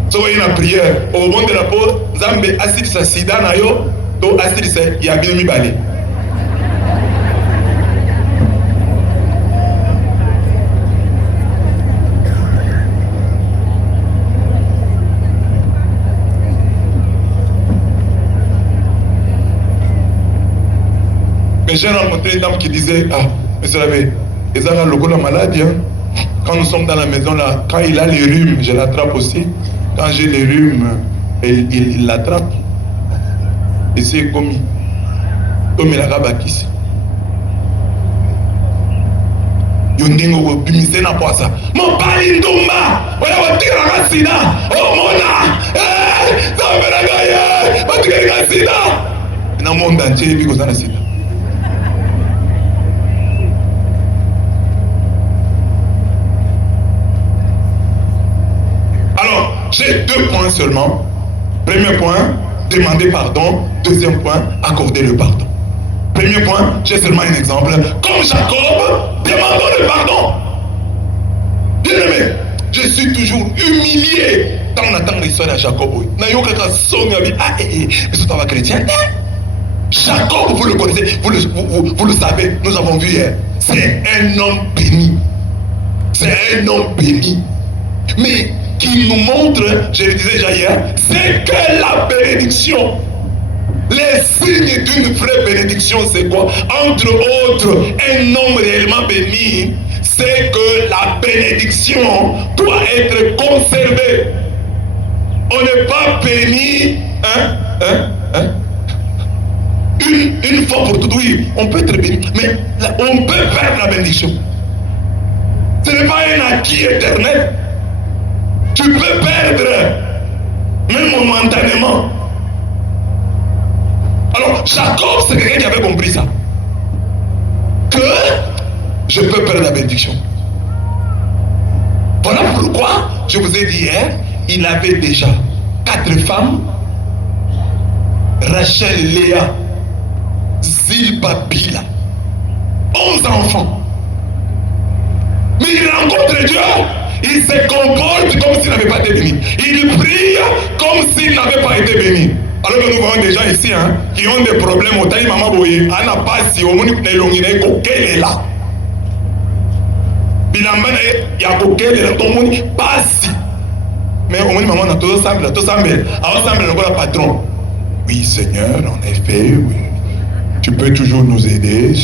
soki oye na priere okobondela mpo nzambe asilisa sida na yo to asilisa ya bino mibale. Mais j'ai rencontré une dame qui disait, ah, monsieur l'abbé, ils ont le la maladie. Hein? Quand nous sommes dans la maison, là, quand il a les rhumes, je l'attrape aussi. Quand j'ai les rhumes, il l'attrape. Et c'est commis. Comme il a rabakis. Yondingo bimise na poisa. Mon pali ndumba, wala watira na sida. Oh mona, ça me ragaye, watira na sida. Dans le monde entier, il y a sida. Alors, j'ai 2 points seulement. Premier point, demander pardon. Deuxième point, accorder le pardon. Premier point, j'ai seulement un exemple. Comme Jacob, demandons le pardon. Bien aimé, je suis toujours humilié quand on attend l'histoire de Jacob. Jacob, vous le connaissez, vous le savez, nous avons vu hier. C'est un homme béni. C'est un homme béni. Mais qui nous montre, je le disais déjà hier, c'est que la bénédiction. Les signes d'une vraie bénédiction, c'est quoi? Entre autres, un homme réellement béni, c'est que la bénédiction doit être conservée. On n'est pas béni, une fois pour toutes. Oui, on peut être béni, mais on peut perdre la bénédiction. Ce n'est pas un acquis éternel. Tu peux perdre, même momentanément. Alors, Jacob, c'est quelqu'un qui avait compris ça. Que je peux perdre la bénédiction. Voilà pourquoi, je vous ai dit hier, il avait déjà 4 femmes, Rachel, Léa, Zilpa, Bila, 11 enfants. Mais il rencontre Dieu. Il se comporte comme s'il n'avait pas été béni. Il prie comme s'il n'avait pas été béni. Alors que nous voyons des gens ici qui ont des problèmes. Au taille maman boye, ana pasi, au moni na ilongine kokele là. Bilamba na ya kokele là, ton moni pasi. Mais au moni maman na tout semble, alors semble le patron. Oui Seigneur, en effet, oui. Tu peux toujours nous aider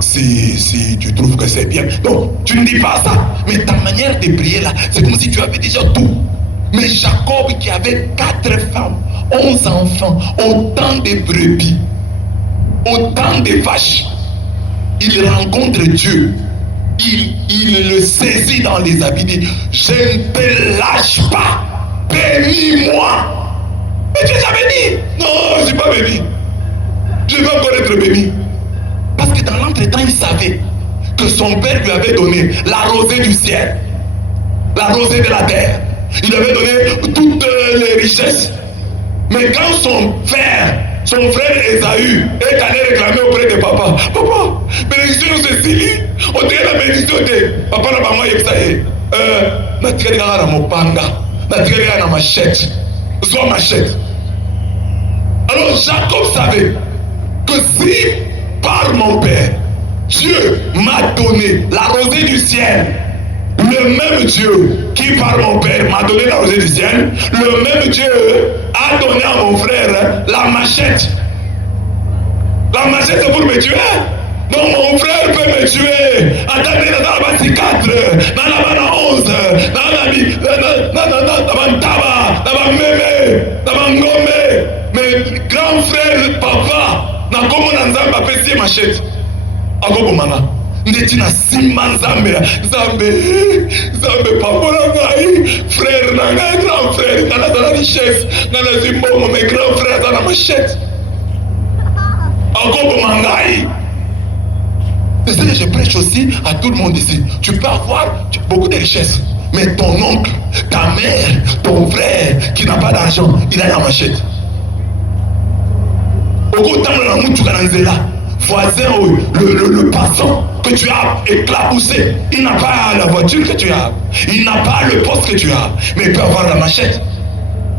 si tu trouves que c'est bien. Donc, tu ne dis pas ça. Mais ta manière de prier là, c'est comme si tu avais déjà tout. Mais Jacob qui avait 4 femmes, 11 enfants, autant de brebis, autant de vaches, il rencontre Dieu. Il le saisit dans les habits, dit, je ne te lâche pas, bénis-moi. Mais tu es déjà béni. Non, je ne suis pas béni. Je veux encore être béni. Parce que dans l'entretemps, il savait que son père lui avait donné la rosée du ciel, la rosée de la terre. Il lui avait donné toutes les richesses. Mais quand son frère Esaü est allé réclamer auprès de papa, papa, bénédiction Cécilie, on dirait la bénédiction de papa n'a pas moi yexaye. Na tiré na mopanga, na tiré na machette, soit machette. Alors Jacob savait que si par mon père, Dieu m'a donné la rosée du ciel, le même Dieu qui par mon père m'a donné la rosée du ciel, le même Dieu a donné à mon frère la machette. La machette c'est pour me tuer. Donc mon frère peut me tuer. Attendez, dans la 4, dans la 11, dans la mémé, dans la ngomé. Mais grand frère, papa, na komo na nzambe apesi machette. Akobomana. Ndeti na simba nzambe papa na ngai frère na ngai grand frère na la richesse na la zimbongo mais grand frère dans la machette akoboma ngai. C'est ça que je prêche aussi à tout le monde ici. Tu peux avoir beaucoup de richesses, mais ton oncle, ta mère, ton frère qui n'a pas d'argent, il a la machette. Voisin, le passant que tu as éclaboussé, il n'a pas la voiture que tu as, il n'a pas le poste que tu as, mais il peut avoir la machette.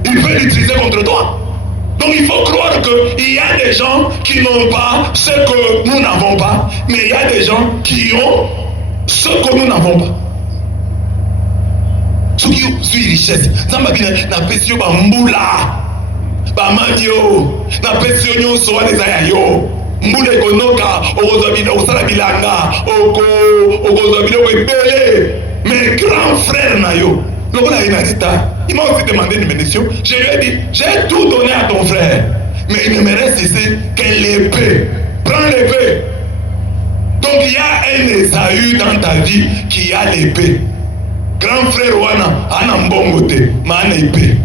Il peut l'utiliser contre toi. Donc il faut croire qu'il y a des gens qui n'ont pas ce que nous n'avons pas, mais il y a des gens qui ont ce que nous n'avons pas. Ce qui est richesse, ça m'a dit, na pesio ba mbula, ba manio, na pesio nyonso wa les yo. Mbula ekonoka, okozabina osala bilanga, okozabina ebele, mais grand frère na yo. Lokola inarita, il m'a aussi demandé une bénédiction. Je lui ai dit, j'ai tout donné à ton frère, mais il ne me reste ici que l'épée. Prends l'épée. Donc il y a un Esaü dans ta vie qui a l'épée. Grand frère wana, ana mbongote, ma ana épée.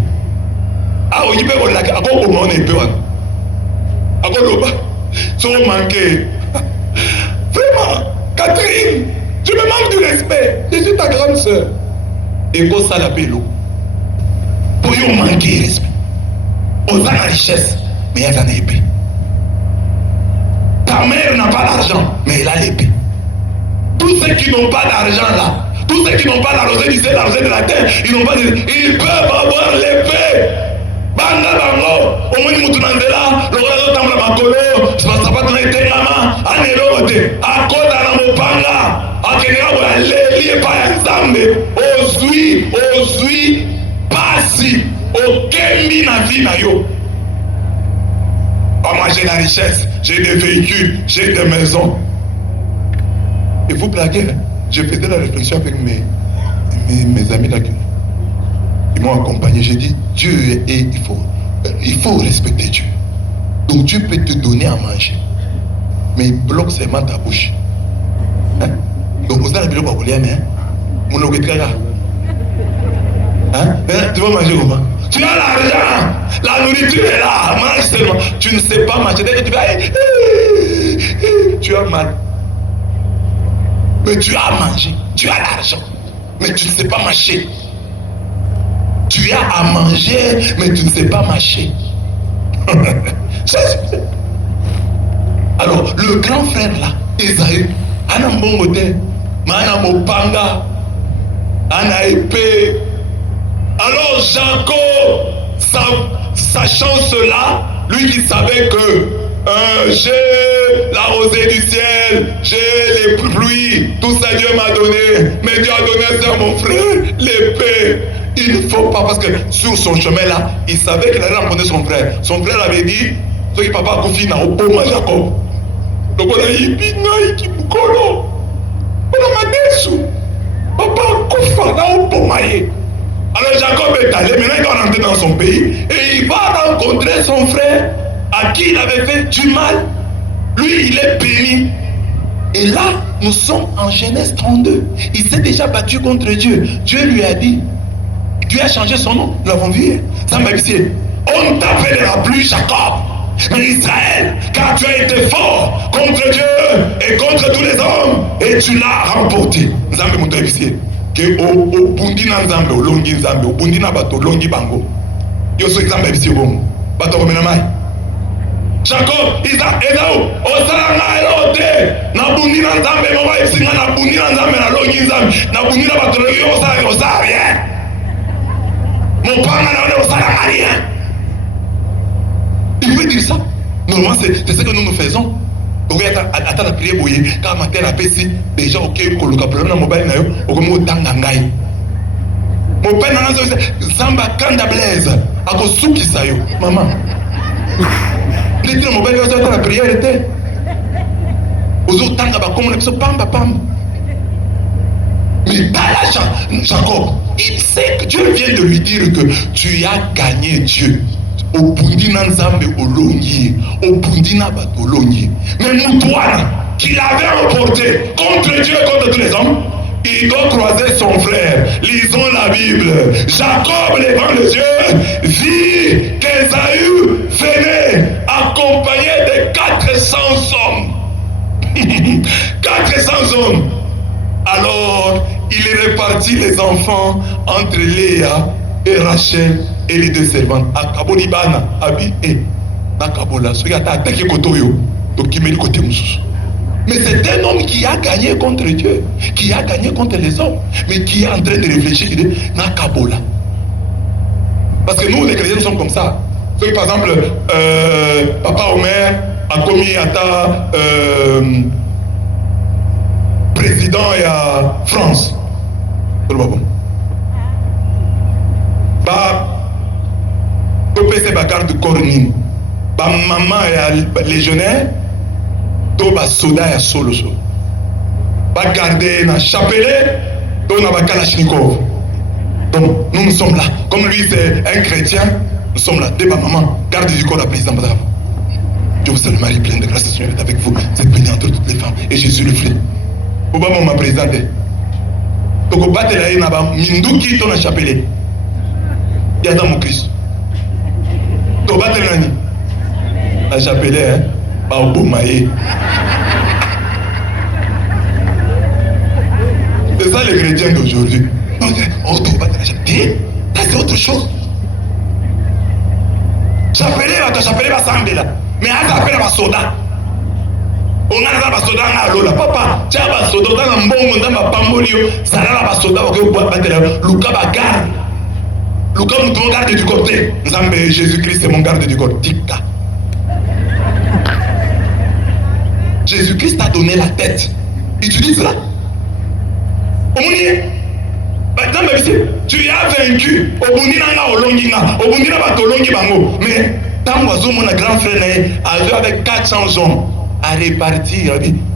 Ah, il peut avoir la ako mon épée wana. Ako loba, so manqué. Vraiment, Catherine, tu me manques du respect. Je suis ta grande sœur. Et pour ça la pélo. Pour y manquer respect. On a la richesse, mais il y a une épée. Ta mère n'a pas d'argent, mais elle a l'épée. Tous ceux qui n'ont pas d'argent là, tous ceux qui n'ont pas la rosée du ciel, la rosée de la terre, ils n'ont pas ils peuvent avoir l'épée. Banda bango, au moins nous tournons de là, le roi de la makolo, c'est pas ça pas dans les ténama, à l'élote, à côté de la mopanga, à Kenya, les pas ensemble, ozui, pasi, aucun mina vie na yo. Moi j'ai la richesse, j'ai des véhicules, j'ai des maisons. Et vous blaguez, je faisais la réflexion avec mes amis là. Ils m'ont accompagné, j'ai dit, Dieu est, il faut respecter Dieu. Donc Dieu peut te donner à manger, mais il bloque seulement ta bouche. Hein? Donc vous avez le droit de hein? Mon logo est très rare. Hein? Tu vas manger comment? Tu as l'argent, la nourriture est là, mange seulement. Tu ne sais pas manger, tu vas... Tu as mal. Mais tu as mangé, tu as l'argent, mais tu ne sais pas marcher. Tu as à manger, mais tu ne sais pas marcher. Alors, le grand frère là, Esaü, Ana Mbongote, Mana Mopanga, Ana épée. Alors Jacob, sachant cela, lui qui savait que j'ai la rosée du ciel, j'ai les pluies, tout ça Dieu m'a donné, mais Dieu a donné ça à mon frère, l'épée. Il ne faut pas, parce que sur son chemin là, il savait qu'il allait rencontrer son frère. Son frère avait dit, ce qui papa confie na opoma Jacob. Donc on a dit, qui bukolo, on a dit, papa kofa na opoma ye. Alors Jacob est allé, maintenant il va rentrer dans son pays et il va rencontrer son frère à qui il avait fait du mal. Lui, il est béni. Et là, nous sommes en Genèse 32. Il s'est déjà battu contre Dieu. Dieu lui a dit, Dieu a changé son nom, nous l'avons vu. Ça m'a dit, on ne t'appellera plus Jacob, mais Israël, car tu as été fort contre Dieu et contre tous les hommes, et tu l'as remporté. Nous avons montré ici que au bundi na nzambe, au longi nzambe, au bundi na bato longi bango. Yo so exemple ici bon, bato komena mai. Jacob, Esaü, osala na elote, na bundi na nzambe, mama isinga na bundi na nzambe, na longi nzambe, na bundi na bato longi osala rien. Mon père n'a pas rien. Il veut dire ça. Normalement, c'est ce que nous faisons. Donc, attends la prière, quand matin la paix, déjà, ok, le problème dans mon père, mon père n'a pas Zamba Kanda Blaise, à cause de ça, maman. Les deux, mon père, il a la prière, était. Aux autres, tant comme on a pam, pam. Mais là, Jacob, il sait que Dieu vient de lui dire que tu as gagné Dieu. Au Bundina Nzambe au Longi, au Bundina Bato Longi. Mais Moutouana, qui l'avait remporté contre Dieu et contre tous les hommes, il doit croiser son frère. Lisons la Bible. Jacob, levant les yeux, vit qu'Ésaü venait accompagné de 400 hommes. 400 hommes. Alors, il répartit les enfants entre Léa et Rachel et les deux servantes. Akabolibana, Abi et Nakabola. Ce qui a attaqué Kotoyo, donc il met le côté moussous. Mais c'est un homme qui a gagné contre Dieu, qui a gagné contre les hommes, mais qui est en train de réfléchir, il dit Nakabola. Parce que nous, les chrétiens, sommes comme ça. Donc, par exemple, Papa Omer a commis à ta président et à France. Bah, c'est ma garde cornine. Bah, maman et légionnaire, to ba soda ya solo. Bah, garder na chapelet, to na ba kalachnikov. Donc, nous sommes là. Comme lui, c'est un chrétien, nous sommes là. Débat maman, garde du corps à président. Dieu vous salue Marie, pleine de grâce, le Seigneur est avec vous. Vous êtes bénie entre toutes les femmes. Et Jésus le fruit. Pourquoi m'a présenté? Donc, battre la haine, Minduki, ton a chapelet. Il y a dans mon Christ. Donc, battre la haine. La chapelet, hein? Pas au beau maïe. C'est ça les chrétiens d'aujourd'hui. Oh, ça c'est autre chose. Chapelet, tu chapelet va s'emmener là. Mais à ça, appelle un soda. On a un soda à l'eau là. Papa, tu as un soda dans un bon dans ma pambolio. Ça a un soda pour que vous pouvez battre. Lucas va garde. Lucas, nous devons garder du côté. Jésus-Christ est mon garde du côté. Tika. Jésus-Christ t'a donné la tête. Utilise-la. Au monde, tu as vaincu. Au bout mais tant que mon grand frère avec 400 hommes à répartir,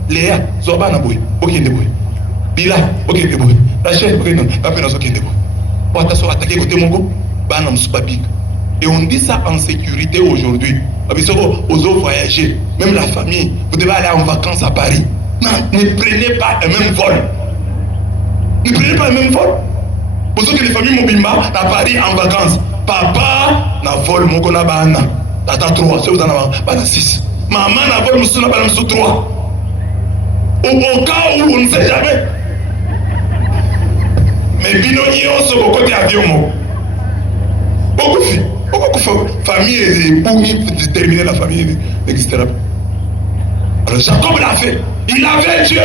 Léa, Zoba Naboui, ok de boy. Bila, ok de boy. Rachel, ok non, pas peine ok de boy. Pour t'asseoir attaquer côté Mongo, Banam Subabik. Et on dit ça en sécurité aujourd'hui. Aux autres voyager, même la famille, vous devez aller en vacances à Paris. Non, ne prenez pas le même vol. Ne prenez pas le même vol. Pour ceux que les familles Mobimba à Paris en vacances, papa n'a vol mon qu'on a bana, tata 3, c'est vous en avez 6. Maman n'a vol monsieur n'a pas 3. Au cas où on ne sait jamais. Mais binonions sur le côté avion. Beaucoup de familles pour déterminer la famille n'existera pas. Alors Jacob l'a fait. Il avait Dieu.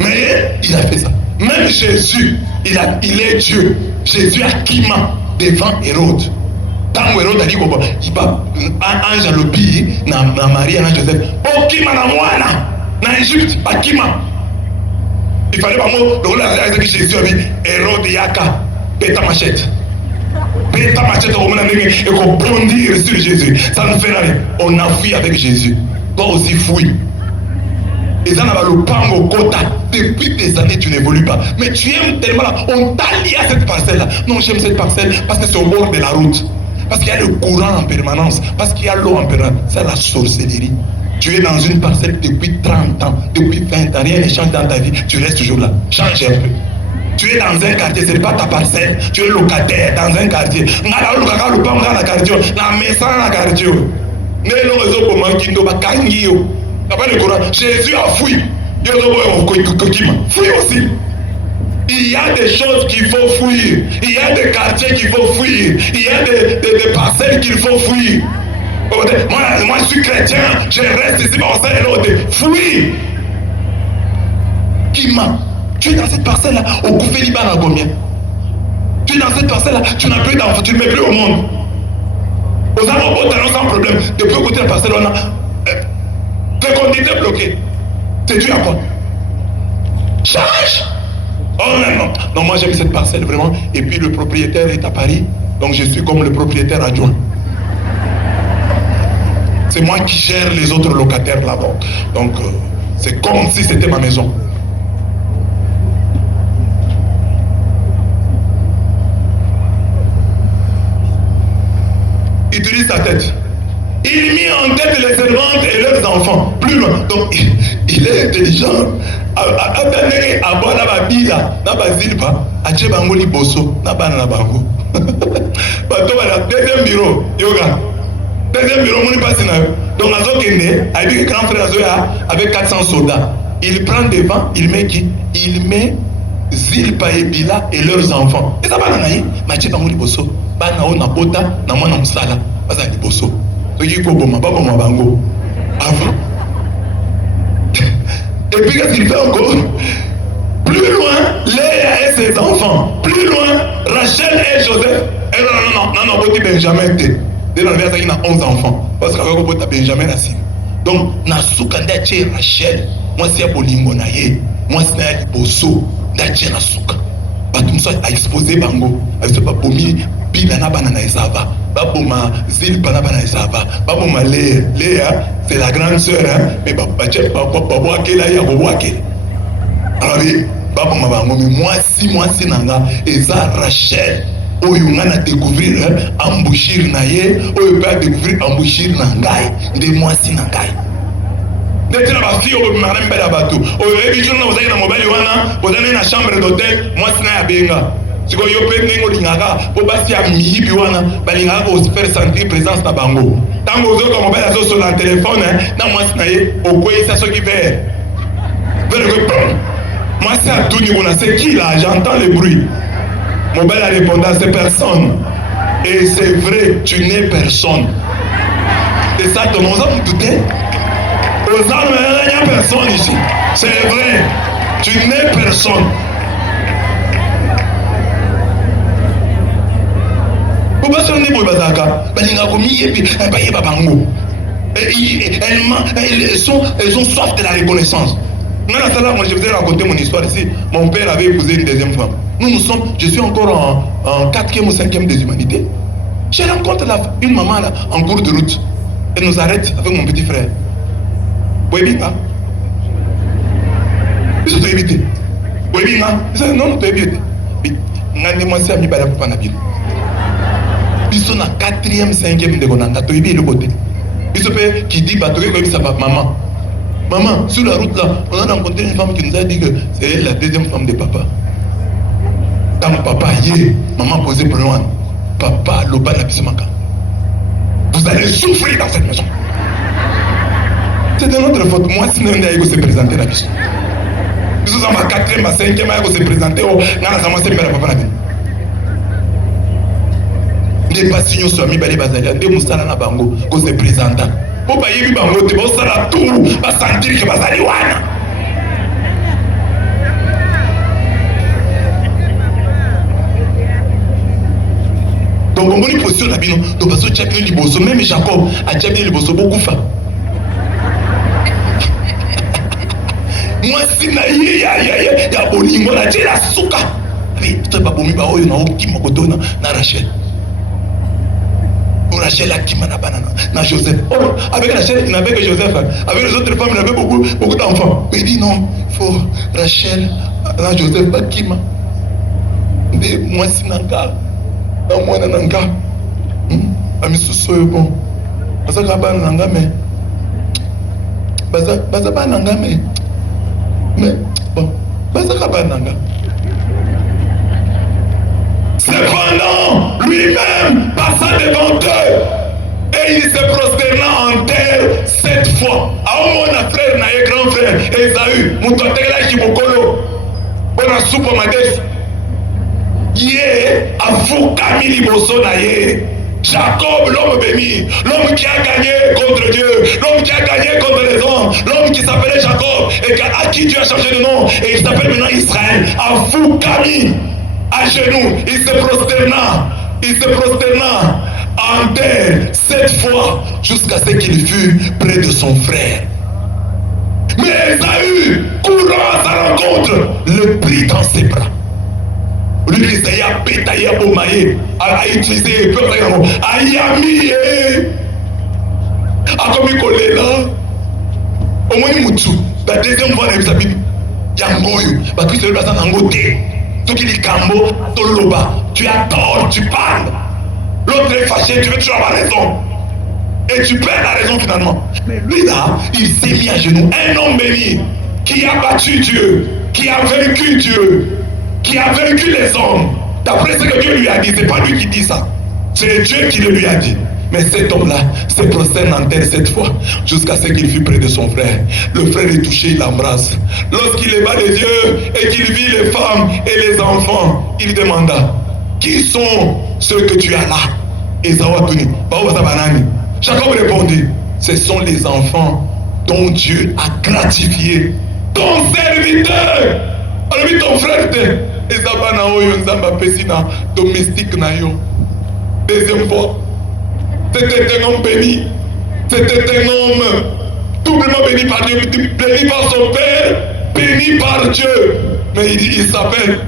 Mais il a fait ça. Même Jésus, il est Dieu. Jésus a Kima devant Hérode. Tant que Hérode a dit qu'il va ange à l'obi, na Marie, na Joseph. Oh Kima na moana, na Égypte, pas Kima. Il fallait pas moi, le rôle de Jésus a dit Hérode Yaka, péta machette. Péta machette au moment et qu'on bondir sur Jésus. Ça ne fait rien. On a fui avec Jésus. Toi aussi fouille. Et ça n'a pas le pango quota. Depuis des années, tu n'évolues pas. Mais tu aimes tellement là. On t'a lié à cette parcelle-là. Non, j'aime cette parcelle parce que c'est au bord de la route. Parce qu'il y a le courant en permanence. Parce qu'il y a l'eau en permanence. C'est la sorcellerie. Tu es dans une parcelle depuis 30 ans, depuis 20 ans. Rien ne change dans ta vie. Tu restes toujours là. Change un peu. Tu es dans un quartier, ce n'est pas ta parcelle. Tu es locataire dans un quartier. Jésus a fui. Fui aussi. Il y a des choses qu'il faut fuir. Il y a des quartiers qu'il faut fuir. Il y a des parcelles qu'il faut fuir. Moi, je suis chrétien. Je reste ici pour ça et l'autre. Fuir. Kima. Tu es dans cette parcelle-là. Au Koufé Liban à combien? Tu es dans cette parcelle-là. Tu n'as plus d'enfants. Tu ne mets plus au monde. Aux amours, sans problème. Depuis côté de la parcelle, on a. Tes conditions bloquées. C'est dû à quoi? Change! Oh non, non. Non, moi j'aime cette parcelle vraiment. Et puis le propriétaire est à Paris. Donc je suis comme le propriétaire adjoint. C'est moi qui gère les autres locataires là-bas. Donc c'est comme si c'était ma maison. Il utilise sa tête. Il mit en tête les servantes et leurs enfants. Plus loin. Donc, il est intelligent. Deuxième bureau, yoga. Deuxième bureau, mon passe. Donc, avec grand frère avec 400 soldats. il prend devant, il met qui? Il met Zilpa et Bila et leurs enfants. Et ça va dans Mathieu Bangouli Bosso. Banao na bota, na mwana msala. Basa di Bosso. Donc il faut bomba bango. Avant. Et puis qu'est-ce qu'il fait encore? Plus loin, Léa et ses enfants. Plus loin, Rachel et Joseph. Et non, Benjamin. Dès le verset, il a 11 enfants. Parce que Benjamin a signé. Donc, Nasuka Ndache Rachel. Moi, c'est Bolingo Naye. Moi, c'est Bosso. Ndache Nasuka. Batumso a exposé Bango. Avec ce Babomi, Bilana Banana Esava. Baboma, Zil Banana Esava. Baboma Léa. Léa, c'est la grande sœur. Mais Babache, Babouake, là, il y a Babouake. Alors, Baboma Bango, mais moi, si Nanga, et ça, Rachel. Oyo ngana découvrir embouchir na ye, oyo peut découvrir embouchir na ngai, de moi si na ngai. D'être la fille au marin bel abatou. Oyo ebi jour na vous allez na mobile wana, vous allez na chambre d'hôtel, moi si na ya benga. Si ko yo pe ningo lingaka, po basi ya mihibi wana, balingaka ko faire sentir présence na bango. Tango ozo ko mobile azo sur le téléphone, na moi si na ye, okoyi ça so qui vers. Vers le pom. Moi si a tout niveau na c'est qui là, j'entends le bruit. Mon bel a répondu à ces personnes. Et c'est vrai, tu n'es personne. Et ça, ton nom, vous doutez? Aux armes, il n'y a personne ici. C'est vrai, tu n'es personne. Pourquoi ce n'est pas Bazaka? Elles ont soif de la reconnaissance. Moi, je vous ai raconté mon histoire ici. Mon père avait épousé une deuxième femme. Je suis encore en 4e ou 5e des humanités. Je rencontre une maman là, en cours de route. Elle nous arrête avec mon petit frère. Vous voyez bien? Ils sont évités. Vous voyez bien? Ils sont non, tu es évité. Moi, c'est ami Bala Papa Nabil. Ils sont en 4e, 5e de Gonanda. Tu es bien le côté. Ils sont qui dit, bah, tu es comme maman. Maman, sur la route là, on a rencontré une femme qui nous a dit que c'est la deuxième femme de papa. Quand papa y est, maman posait pour loin. Papa, l'oba la bismaka. Vous allez souffrir dans cette maison. C'est de notre faute. Moi, si nous avons se présenter la mission. Nous sommes à 4e, à 5e, à se présenter. Oh, nous avons se faire papa. Les patients sont mis par les bazaliens, des moussala na bango, qu'on se présente. Pour pas y bango, tu vas faire tout, va sentir que bazali wana. Donc, on est position là, donc parce que tu as bien liboso, même Jacob a déjà bien liboso beaucoup fa. Moi, si na ya bolingo na tela suka. Mais tu pas bomi ba oyo na oki mokoto na Rachel. Rachel a qui mana banana na Joseph. Oh, avec Rachel, il n'avait que Joseph. Avec les autres femmes, il avait beaucoup d'enfants. Mais il dit non, il faut Rachel, na Joseph, pas qui ma. Mais moi, si nanga, dans moi nanga, ami sousso bon. Parce que ba nanga mais, baza ba nanga mais bon, baza ba nanga. Cependant, lui-même passa devant eux et il se prosterna en terre 7 fois. A mon frère, naïe grand frère, Esaü, Moutotela Chibokolo, Bona Soupo Mades, Yé, Afou Kamili Bosso naïe. Jacob, l'homme béni, l'homme qui a gagné contre Dieu, l'homme qui a gagné contre les hommes, l'homme qui s'appelait Jacob et à qui Dieu a changé de nom et il s'appelle maintenant Israël, Afou Kamili. À genoux, il se prosterna en terre 7 fois jusqu'à ce qu'il fût près de son frère. Mais Esaü, courant à sa rencontre, le prit dans ses bras. Lui qui s'est pétaillé à Omaïe, a utilisé a yami, a commis collé là. Au moins, il la deuxième fois, il s'habille. Yangoyo, parce que c'est le bassin d'Angoté. Tout qui dit Kambo, Toloba, tu as tort, tu parles. L'autre est fâché, tu veux toujours avoir raison. Et tu perds la raison finalement. Mais lui là, il s'est mis à genoux. Un homme béni qui a battu Dieu, qui a vaincu Dieu, qui a vaincu les hommes. D'après ce que Dieu lui a dit, c'est pas lui qui dit ça. C'est Dieu qui le lui a dit. Mais cet homme-là se prosterne en terre 7 fois jusqu'à ce qu'il fût près de son frère. Le frère est touché, il l'embrasse. Lorsqu'il leva les yeux et qu'il vit les femmes et les enfants, il demanda, qui sont ceux que tu as là? Jacob répondit, ce sont les enfants dont Dieu a gratifié ton serviteur. Alors ton frère domestique. Deuxième fois, c'était un homme béni. C'était un homme doublement béni par Dieu, béni par son père, béni par Dieu. Mais il s'appelle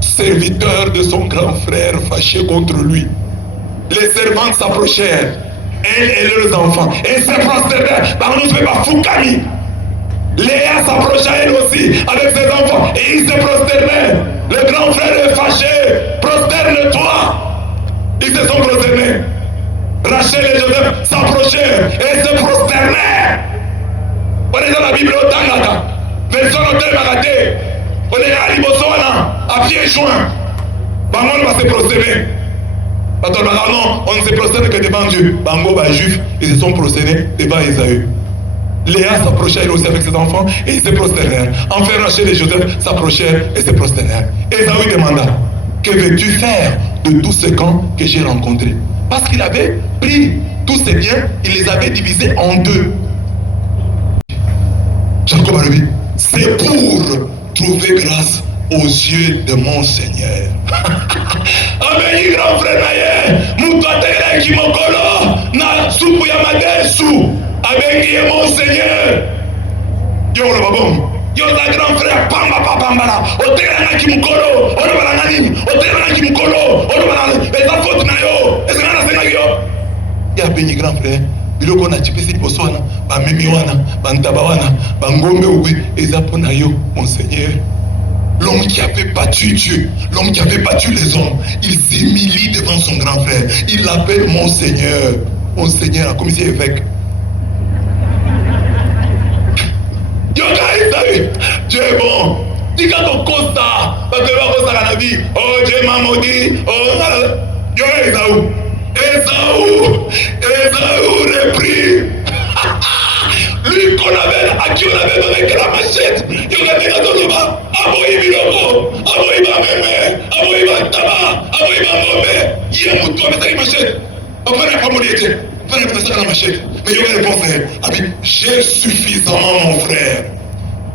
serviteur de son grand frère fâché contre lui. Les servantes s'approchèrent, elles et leurs enfants, et se prosternèrent. Léa s'approcha elle aussi avec ses enfants et ils se prosternaient. Le grand frère est fâché, prosterne-toi. Ils se sont prosternés. Rachel et Joseph s'approchèrent et se prosternaient. On est dans la Bible au Tangata. Version Hôtel Magaté. On est à Libosoana, à pieds joints. Bangon va se prosterner. Non, on ne se prosterne que devant Dieu. Bango va juif, ils se sont prosternés devant Esaü. Léa s'approchait elle aussi avec ses enfants et ils se prosternèrent. Enfin Rachel et Joseph s'approchèrent et se prosternèrent. Esaü demanda, que veux-tu faire de tous ces camps que j'ai rencontrés? Parce qu'il avait pris tous ses biens, il les avait divisés en deux. Jacob a dit, c'est pour trouver grâce aux yeux de mon Seigneur. Amen, grand frère, Moutouatela qui mokolo, na soupu ya madesu, abengi mon Seigneur. Yo le babom, yo ta grand frère, pamba pamba, otela ki mokolo, ono bala nani, otela ki mokolo, ono bala, eza faute na yo, eza na senga yo. Ya bengi grand frère, biloko na chipisi poswana, ba mimi wana, ba ntaba wana, ba ngombe obi, eza pona yo, mon Seigneur. L'homme qui avait battu Dieu, l'homme qui avait battu les hommes, il s'humilie devant son grand frère. Il l'appelle mon Seigneur. Mon Seigneur, comme si évêque. Dieu est bon. Dis quand on constate, parce que l'on constate la vie. Oh, Dieu m'a maudit. Oh, Dieu est Esaü. Esaü reprit. Lui qu'on avait, à qui on avait donné que la machette, il y avait dans le bas, aboyi biloko, aboyi ba meme, aboyi ba taba, aboyi ba ngombe, il y a moutou avec sa machette. On va pas mourir, on va pas ça dans la machette. Mais il y a une réponse, j'ai suffisamment mon frère,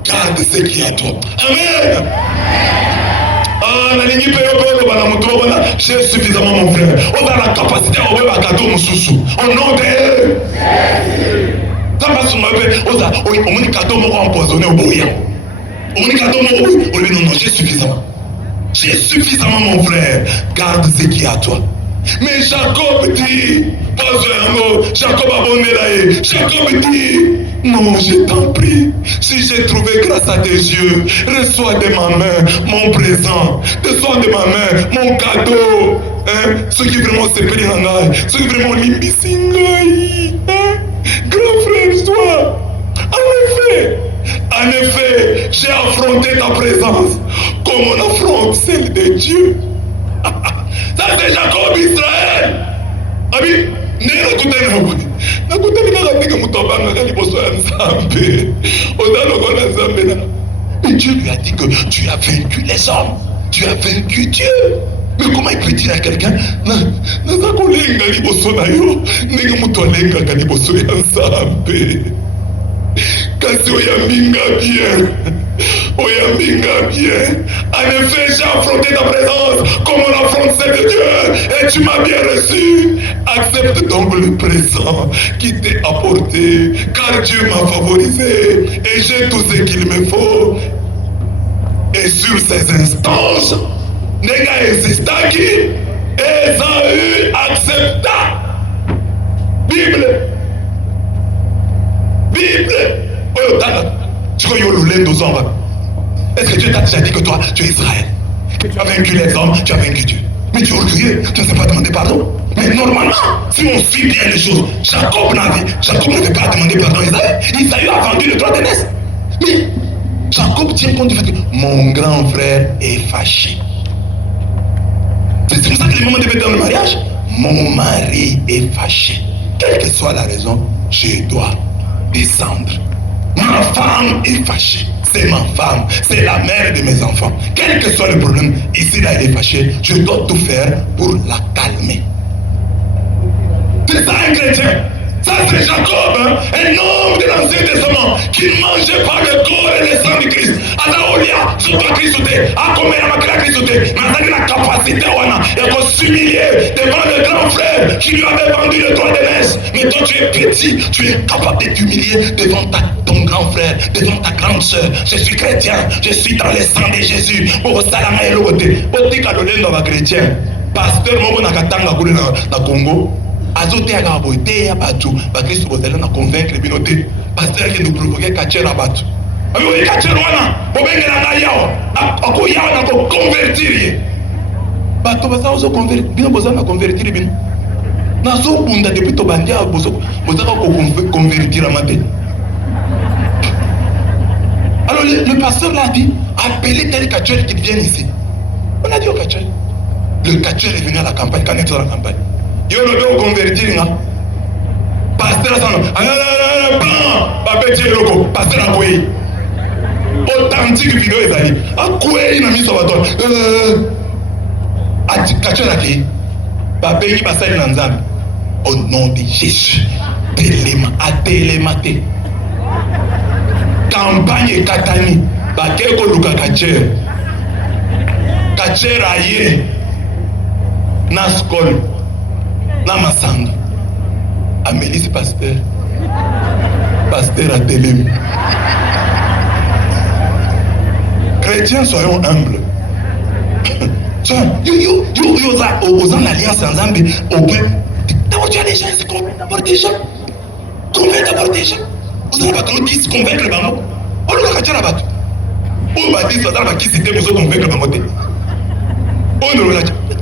garde ce qui est à toi. Amen. J'ai suffisamment mon frère. On a la capacité à ouvrir un cadeau Moussoussou. Au nom de Jésus. Ça va sur ma vie. On a un cadeau empoisonné au bouillon. On a un cadeau on lui dit non, j'ai suffisamment. J'ai suffisamment mon frère. Garde ce qui est à toi. Mais Jacob dit, pas un mot, Jacob a abonné là. Jacob dit, non, je t'en prie, si j'ai trouvé grâce à tes yeux, reçois de ma main mon présent, reçois de ma main mon cadeau. Hein? Ce qui vraiment s'est pris en aïe, ce qui vraiment l'imbisingaï. Grand frère, toi, en effet, j'ai affronté ta présence comme on affronte celle de Dieu. Ça c'est Jacob Israël. Abi, mais Dieu lui a dit que tu as vaincu les hommes. Tu as vaincu Dieu. Mais comment il peut dire à quelqu'un kasi oyambinga bien. En effet, j'ai affronté ta présence comme on affronte celle de Dieu et tu m'as bien reçu. Accepte donc le présent qui t'est apporté car Dieu m'a favorisé et j'ai tout ce qu'il me faut. Et sur ces instances, Nega existaki, Esaü accepta. Bible. Tu crois que tu es est-ce que Dieu t'a déjà dit que toi, tu es Israël? Que tu as vaincu les hommes, tu as vaincu Dieu. Mais tu es orgueilleux, tu ne sais pas demander pardon. Mais normalement, si on suit bien les choses, Jacob n'avait pas demandé pardon à Isaïe. Isaïe a vendu le droit d'aînesse. Mais Jacob tient compte du fait que mon grand frère est fâché. C'est pour ça que les moments de dans le mariage, mon mari est fâché. Quelle que soit la raison, je dois descendre. Ma femme est fâchée. C'est ma femme, c'est la mère de mes enfants. Quel que soit le problème, ici là elle est fâchée, je dois tout faire pour la calmer. C'est ça un chrétien. Ça c'est Jacob, hein? Un homme de l'Ancien Testament qui ne mangeait pas le corps et le sang de Christ. Adaolia, surtout Christ, à combien de Christ, mais la capacité de s'humilier devant le grand frère qui lui avait vendu le droit de l'aise. Mais toi tu es petit, tu es capable de t'humilier devant ton grand frère, devant ta grande soeur. Je suis chrétien, je suis dans le sang de Jésus. Pour salama et l'autre, pour dire que l'on est chrétien. Pasteur, moi, on a dans Congo. Azote ya gabote ya batu ba Kristo bozela na convaincre binote pasteur qui nous provoquer kachera batu ami o kachera wana bobengela na yao ako yao na ko convertir batu basa ozo convertir bino bozana convertir bino na so bunda depuis to bandia bozaka ko convertir amate. Alors le pasteur l'a dit, appelez tel kachera qui vient ici. On a dit au kachera. Le kachera est venu à la campagne, quand il est dans la campagne. Yo le doit convertir là. Pasteur ça non. Pas petit logo. Pasteur a quoi? Authentique vidéo ezali. A quoi na miso bato. A kachela ki. Ba bengi basali na nzambe. Au nom de Jésus. Télématé. Campagne katani. Ba keko luka kachera. Kachera ye. Na skol. Na masanga Amélie pasteur à télé. Chrétiens, soyons humbles. Yo aux alliances ensemble au point d'abord tu as des gens c'est d'abord des gens convaincre d'abord des gens vous allez pas trop convaincre le bango on le cache la batte on va dire ça dans la qui c'était vous convaincre le bango on le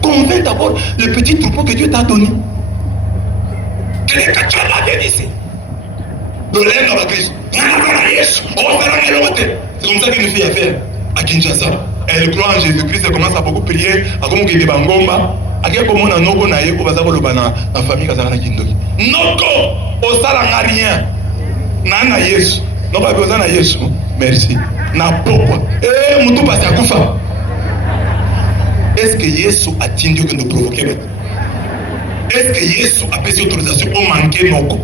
convaincre d'abord le petit troupeau que Dieu t'a donné. Que les cachets la viennent ici. Le lait dans la crise. C'est comme ça qu'il nous fait affaire à Kinshasa. Elle croit en Jésus-Christ, elle commence à beaucoup prier, à comment qu'il y a des bangomba, à quel moment on a noko naïe, on va savoir le bana, la famille Kazana Kindoki. Noko, au salon n'a rien. Nana Yesu. Non pas besoin de Yesu. Merci. Na pourquoi? Eh, mon tout passe à Koufa. Est-ce que Yesu a tindu que nous provoquer? Est-ce que Yesu a payé autorisation au manquer noko?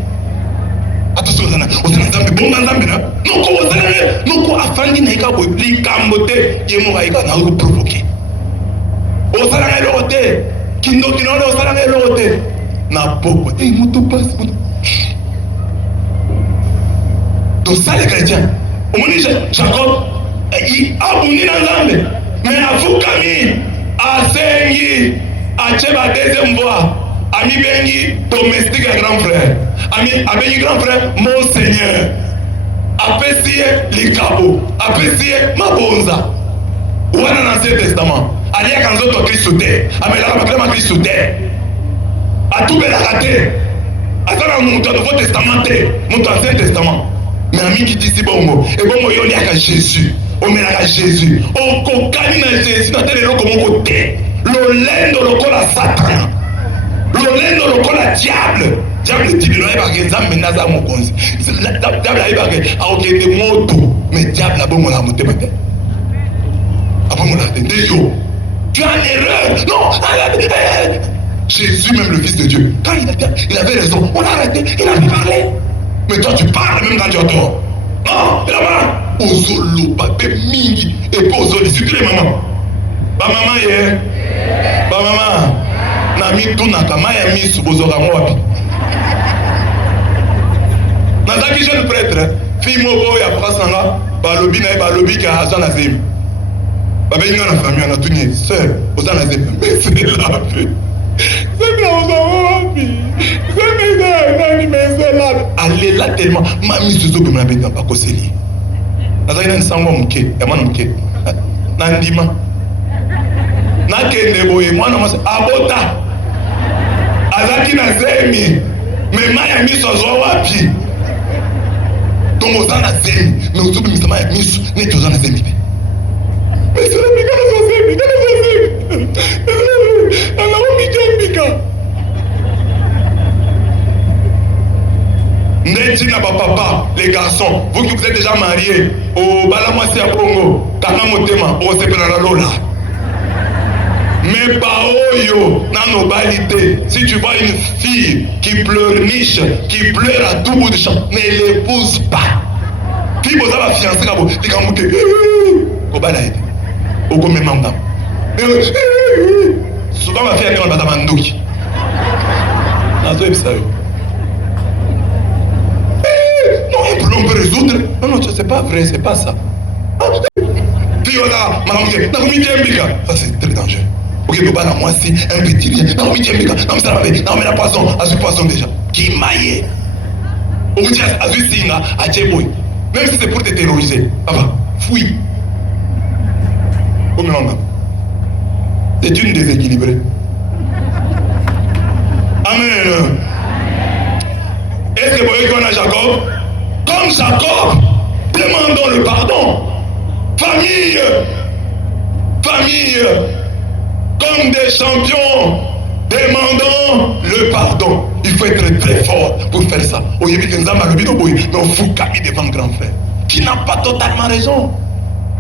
Attention, on s'en a bon dans la noko, noko a fandi na ika ko likambote yemo ga ika na ko provoquer. O sala na lote, kindo o sala na lote. Na poko, eh mutu passe. Donc ça les chrétiens, au moment Jacob, il a abonné dans l'âme, mais à vous Camille, à Sengi, à Tcheba deuxième voie. Ami bengi domestique à grand frère. Ami bengi grand frère mon Seigneur. Appréciez les cabots. Appréciez ma bonza. Ou dans l'Ancien Testament. Allez à quand autres Christ sauté. Amela la crème Christ sauté. A tout bel raté. À ça dans mon Nouveau Testament, mon Ancien Testament. Mais ami qui dit si bon mot. Et bon mot yoli à Jésus. On met à Jésus. On kokani na Jésus. Na télé comme côté. Le lendo le col à Satan. Le lokola diable dit le diable menaza mokonzi diable ayebake akokende moto mais diable abomona motema te abomona te nde yo tu as une erreur non arrête Jésus même le fils de Dieu quand il avait raison on a arrêté il a parlé mais toi tu parles même quand tu as tort non il a pas ozolo pape mingi et pas ozoli surtout les mamans ba maman hier ba maman Nami tunaka maya misu bozoka wapi. Nazaki jeune prêtre, fille moko ya prasanga, balobi na balobi ka azana zemi. Babenga na famille na tunye, sœur, ozana zemi. Mais c'est là. C'est là wapi. C'est là mais c'est là. Allez là tellement ma misu zo bima benda pa koseli. Nazaki na sango muke, ya mwana muke. Na ndima. Nakende boye mwana mose abota azaki na zemi me maya miso zo wapi donc ozana zemi me ozobi misama ya miso neti ozana zemi be mais c'est la mika na zemi ana omika les garçons, vous qui vous êtes déjà mariés, au Balamasi à Congo, Kanamotema, au Sepenaralola. Mais pas oyo, non, balité. Si tu vois une fille qui pleurniche, qui pleure à tout bout de champ, ne l'épouse pas. Fille, vous avez fiancé, vous avez dit, vous avez dit, vous avez dit, souvent ma fille a dit, on va mandouki. Non, on peut résoudre. Non, non, c'est pas vrai, c'est pas ça. Puis on a, ça c'est très dangereux. Ok, moi c'est un petit lien. Non, mais la poisson, à ce poisson déjà. Qui maille. Au bout de à ce signe, à Djeboui. Même si c'est pour te terroriser. Papa, fouille. C'est une déséquilibrée. Amen. Est-ce que vous voyez qu'on a Jacob? Comme Jacob, demandons le pardon. Famille, famille, comme des champions, demandons le pardon. Il faut être très fort pour faire ça. Mais on fout Camille devant le grand frère, qui n'a pas totalement raison,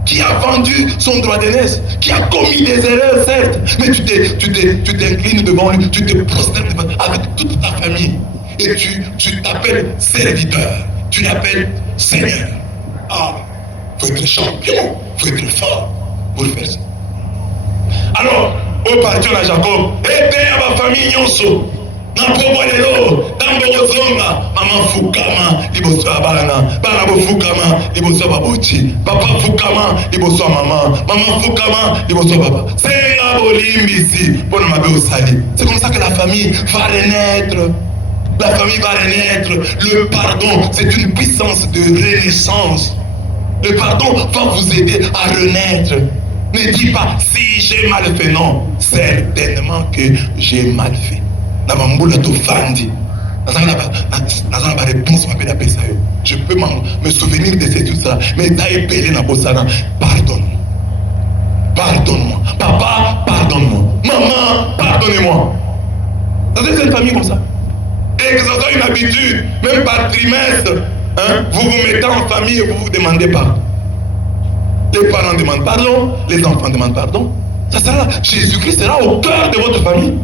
qui a vendu son droit d'aînesse, qui a commis des erreurs, certes, mais tu t'inclines devant lui, tu te prosternes avec toute ta famille, et tu t'appelles serviteur, tu l'appelles Seigneur. Ah, il faut être champion, il faut être fort pour faire ça. Alors, au parti de Jacob, aidez à ma famille Nyonso. Napobolelo, Tambozonga, Maman Fukama, Liboso Abana, Banabo Fukama, Liboso Babochi, Papa Fukama, Liboso Maman, Maman Fukama, Liboso Baba. C'est la Bolimbi ici, pour ma Sali. C'est comme ça que la famille va renaître. La famille va renaître. Le pardon, c'est une puissance de renaissance. Le pardon va vous aider à renaître. Ne dis pas si j'ai mal fait, non. Certainement que j'ai mal fait. Je peux me souvenir de ces tout ça, mais pardonne-moi. Pardonne-moi. Papa, pardonne-moi. Maman, pardonnez-moi. Vous avez une famille comme ça. Et que ce soit une habitude, même par trimestre, hein, vous vous mettez en famille et vous vous demandez pardon. Les parents demandent pardon, les enfants demandent pardon. Ça sera, Jésus-Christ sera au cœur de votre famille.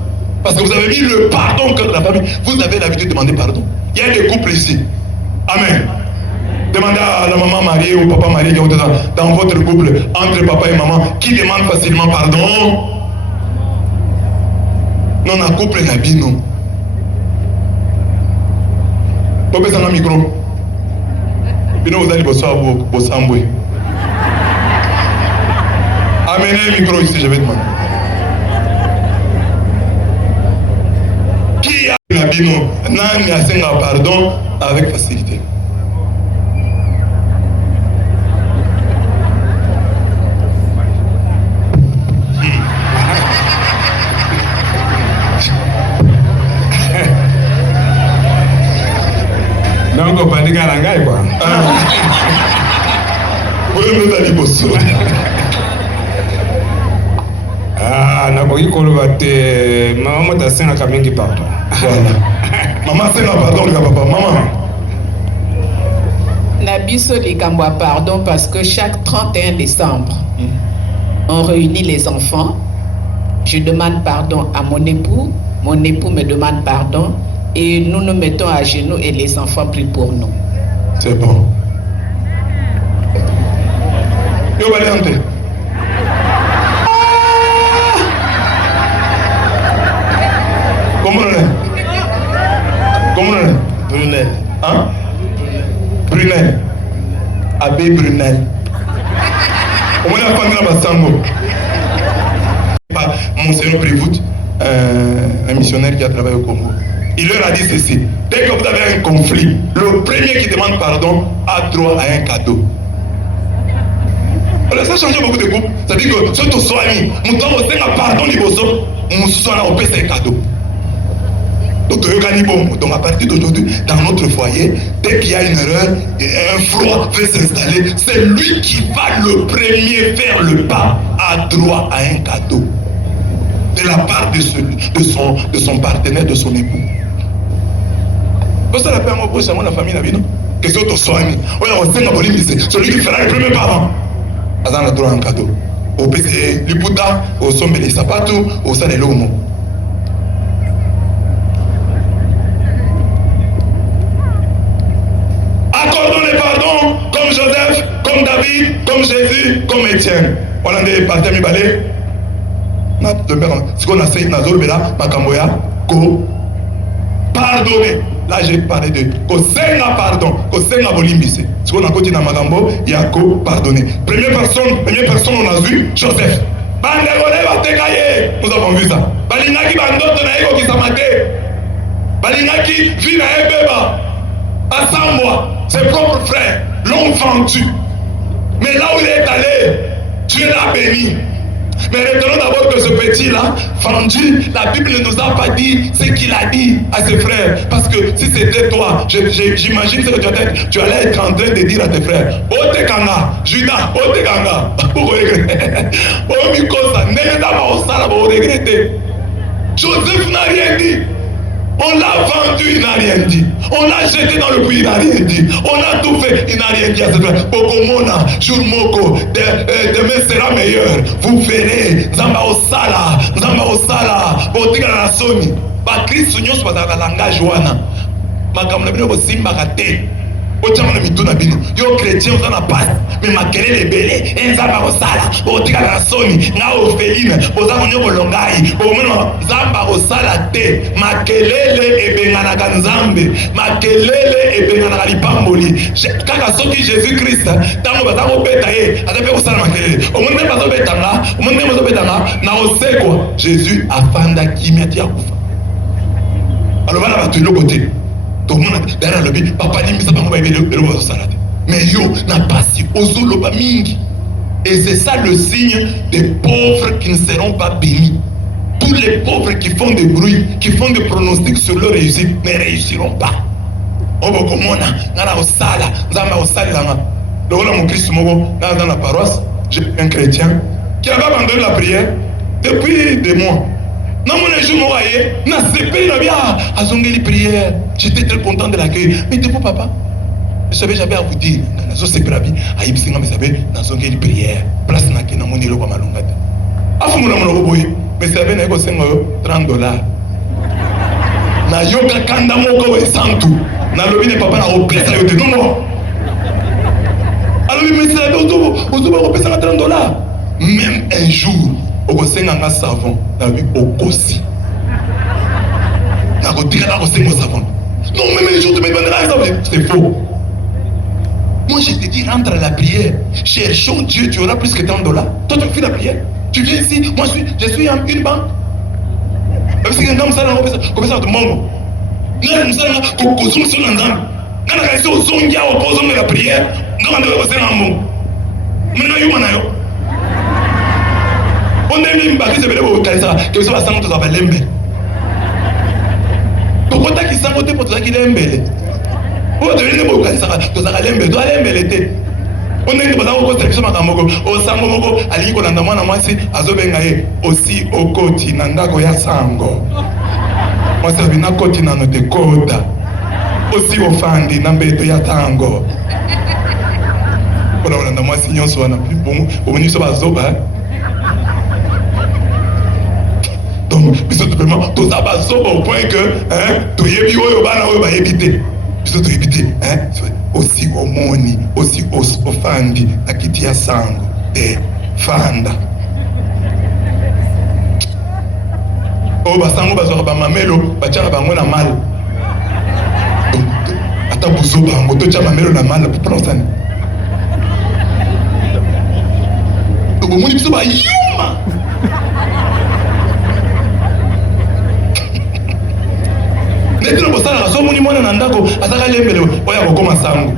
Parce que vous avez mis le pardon au cœur de la famille. Vous avez l'habitude de demander pardon. Il y a des couples ici. Amen. Demandez à la maman mariée ou papa marié qui est dans votre couple, entre papa et maman, qui demande facilement pardon. Non, un couple n'a pas non. Vous pouvez un micro. Vous allez bosser à Amboué. Amenez le micro ici, je vais demander. Qui a Nabino Nani a fait un pardon avec facilité? Donc, on va dire qu'à quoi. Oui, nous allons bosser. Ah, nakoki koloba te mama moto asengaka mingi pardon. Maman asenga pardon ka papa maman. Na biso likambo ya pardon parce que chaque 31 décembre on réunit les enfants. Je demande pardon à mon époux me demande pardon et nous nous mettons à genoux et les enfants prient pour nous. C'est bon. Yo Valente. Comment on est? Brunel. Hein? Brunel. Abbé Brunel. Comment on a fait dans Bassango? Monseigneur Prévout, un missionnaire qui a travaillé au Congo. Il leur a dit ceci. Dès que vous avez un conflit, le premier qui demande pardon a droit à un cadeau. Alors ça change beaucoup de couples. Ça veut dire que si tu sois ami, nous avons pardon, nous sommes au PC cadeau. Donc à partir d'aujourd'hui, dans notre foyer, dès qu'il y a une erreur, un froid veut s'installer, c'est lui qui va le premier faire le pas, a droit à un cadeau de la part de son partenaire, de son époux. Vous savez, la paix, moi, la famille, la vie, non? question de soigner. Celui qui fera le premier parent. Azan la droit en cadeau. Au PC, l'Iputa, au sommet des sapatos, au sein des lomo. Accordons les pardons comme Joseph, comme David, comme Jésus, comme Étienne. Voilà des parties mi balé. Ce qu'on a fait dans Zolbela, Makamboya, ko pardonner. Là j'ai parlé de ko senga pardon, ko senga bolimbise. Ce qu'on a côté dans Makambo, il y a ko pardonner. Première personne on a vu Joseph. Bandegole batekaye. Nous avons vu ça. Balingaki bandoto na eko kisamate. Balingaki vi na ebeba. Assambois, ses propres frères l'ont vendu. Mais là où il est allé, Dieu l'a béni. Mais retenons d'abord que ce petit-là, vendu, la Bible ne nous a pas dit ce qu'il a dit à ses frères. Parce que si c'était toi, j'imagine ce que tu allais être en train de dire à tes frères. Otekanga, Judas, Otekanga. Joseph n'a rien dit. On l'a vendu, il n'a rien dit. On l'a jeté dans le puits, il n'a rien dit. On a tout fait, il n'a rien dit à ses frères. Bokomona, Jourmoko, demain sera meilleur. Vous verrez, Zamba Osala, Botika la Soni. Bakristo nyonso bazala langage wana. Makambo bino bosimba kate. Otiamana mituna bino. Yo chrétien ozana passe, mais makelele belé, Nzamba Osala, Botika la Soni, na Ophéline, ozana nyoko longai. Omona Zamba Osala te, makelele ebenganaka Nzambe, makelele ebenganaka lipamboli. Kaka soki Jésus-Christ, tango bazako beta ye, azape osala makelele. Omona bazo betanga, omona bazo betanga, na osekwa. Jésus afanda kimia tia kufa. Alors voilà batu le côté. Tout le monde derrière le but, papa dit ça va le salade. Mais yo n'a pas si ozoloba mingi. Et c'est ça le signe des pauvres qui ne seront pas bénis. Tous les pauvres qui font des bruits, qui font des pronostics sur leur réussite, ne réussiront pas. On va comme on a au sala, zamba au sala. Donc là mon Christ dans la paroisse, j'ai un chrétien qui avait abandonné la prière depuis des mois. Non, mon jour, moi, na CP, il a bien à zongeli prière. J'étais très content de l'accueil. Mais de vous, papa, je savais, j'avais à vous dire, na zo CP la vie, aïe, singa, mais savez, na zongeli prière. Place na ke na mon ilo kwa malungata. Afu muna muna boy, mais savez, na eko senga $30. Na yoka kanda moko we santu. Na lobi ne papa na oplesa yote non. Alors, mais savez, ozuba opesa na $30. Même un jour. Au Senga savon, la vie au Kossi. La côté là, au Senga savon. Non, même les jours de mes bandes, c'est faux. Moi, je te dis, rentre à la prière. Cherchons Dieu, tu auras plus que $30. Toi, tu fais la prière. Tu viens ici, moi, je suis en une banque. Même si quelqu'un me sert comme ça, de mon. Non, me sert comme ça, sur l'endroit. Quand on a réussi au zongia, au posant de la prière, nous, on devait passer un mot. Maintenant, il y a on est même pas que c'est au Kaisa, que ce soit sans tout ça, l'embe. Pourquoi t'as qui s'en côté pour tout ça qui l'embe? Pourquoi tu es au Kaisa, tout ça l'embe, toi l'embe l'été. On est pas au côté de ma camoko, au Samoko, à l'Iko Nandamana Masi, à Zobengae, aussi au Koti, Nandako Yasango. Moi, ça vient à Koti Nanote Koda, aussi au Fandi, Nambeto Yatango. Pour la Nandamasi, on soit plus bon, au menu sur la Zoba. Donc, vraiment, tout ça va au point que, tu es bio, tu vas éviter. Tu vas éviter, aussi au moni, aussi au fandi, à qui tu as sang, et fanda. Oh, basango, basango, mamelo, bachara bango na mal. Ata buzo bango, to cha mamelo na mal, pour prendre ça. Donc, au moni, biso ba yuma. Netino bosala na somoni mwana na ndako azaka lembele oya kokoma sango.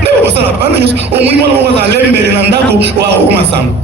Ndeko bosala bana nyuso omoni mwana moko azaka lembele na ndako oya kokoma sango.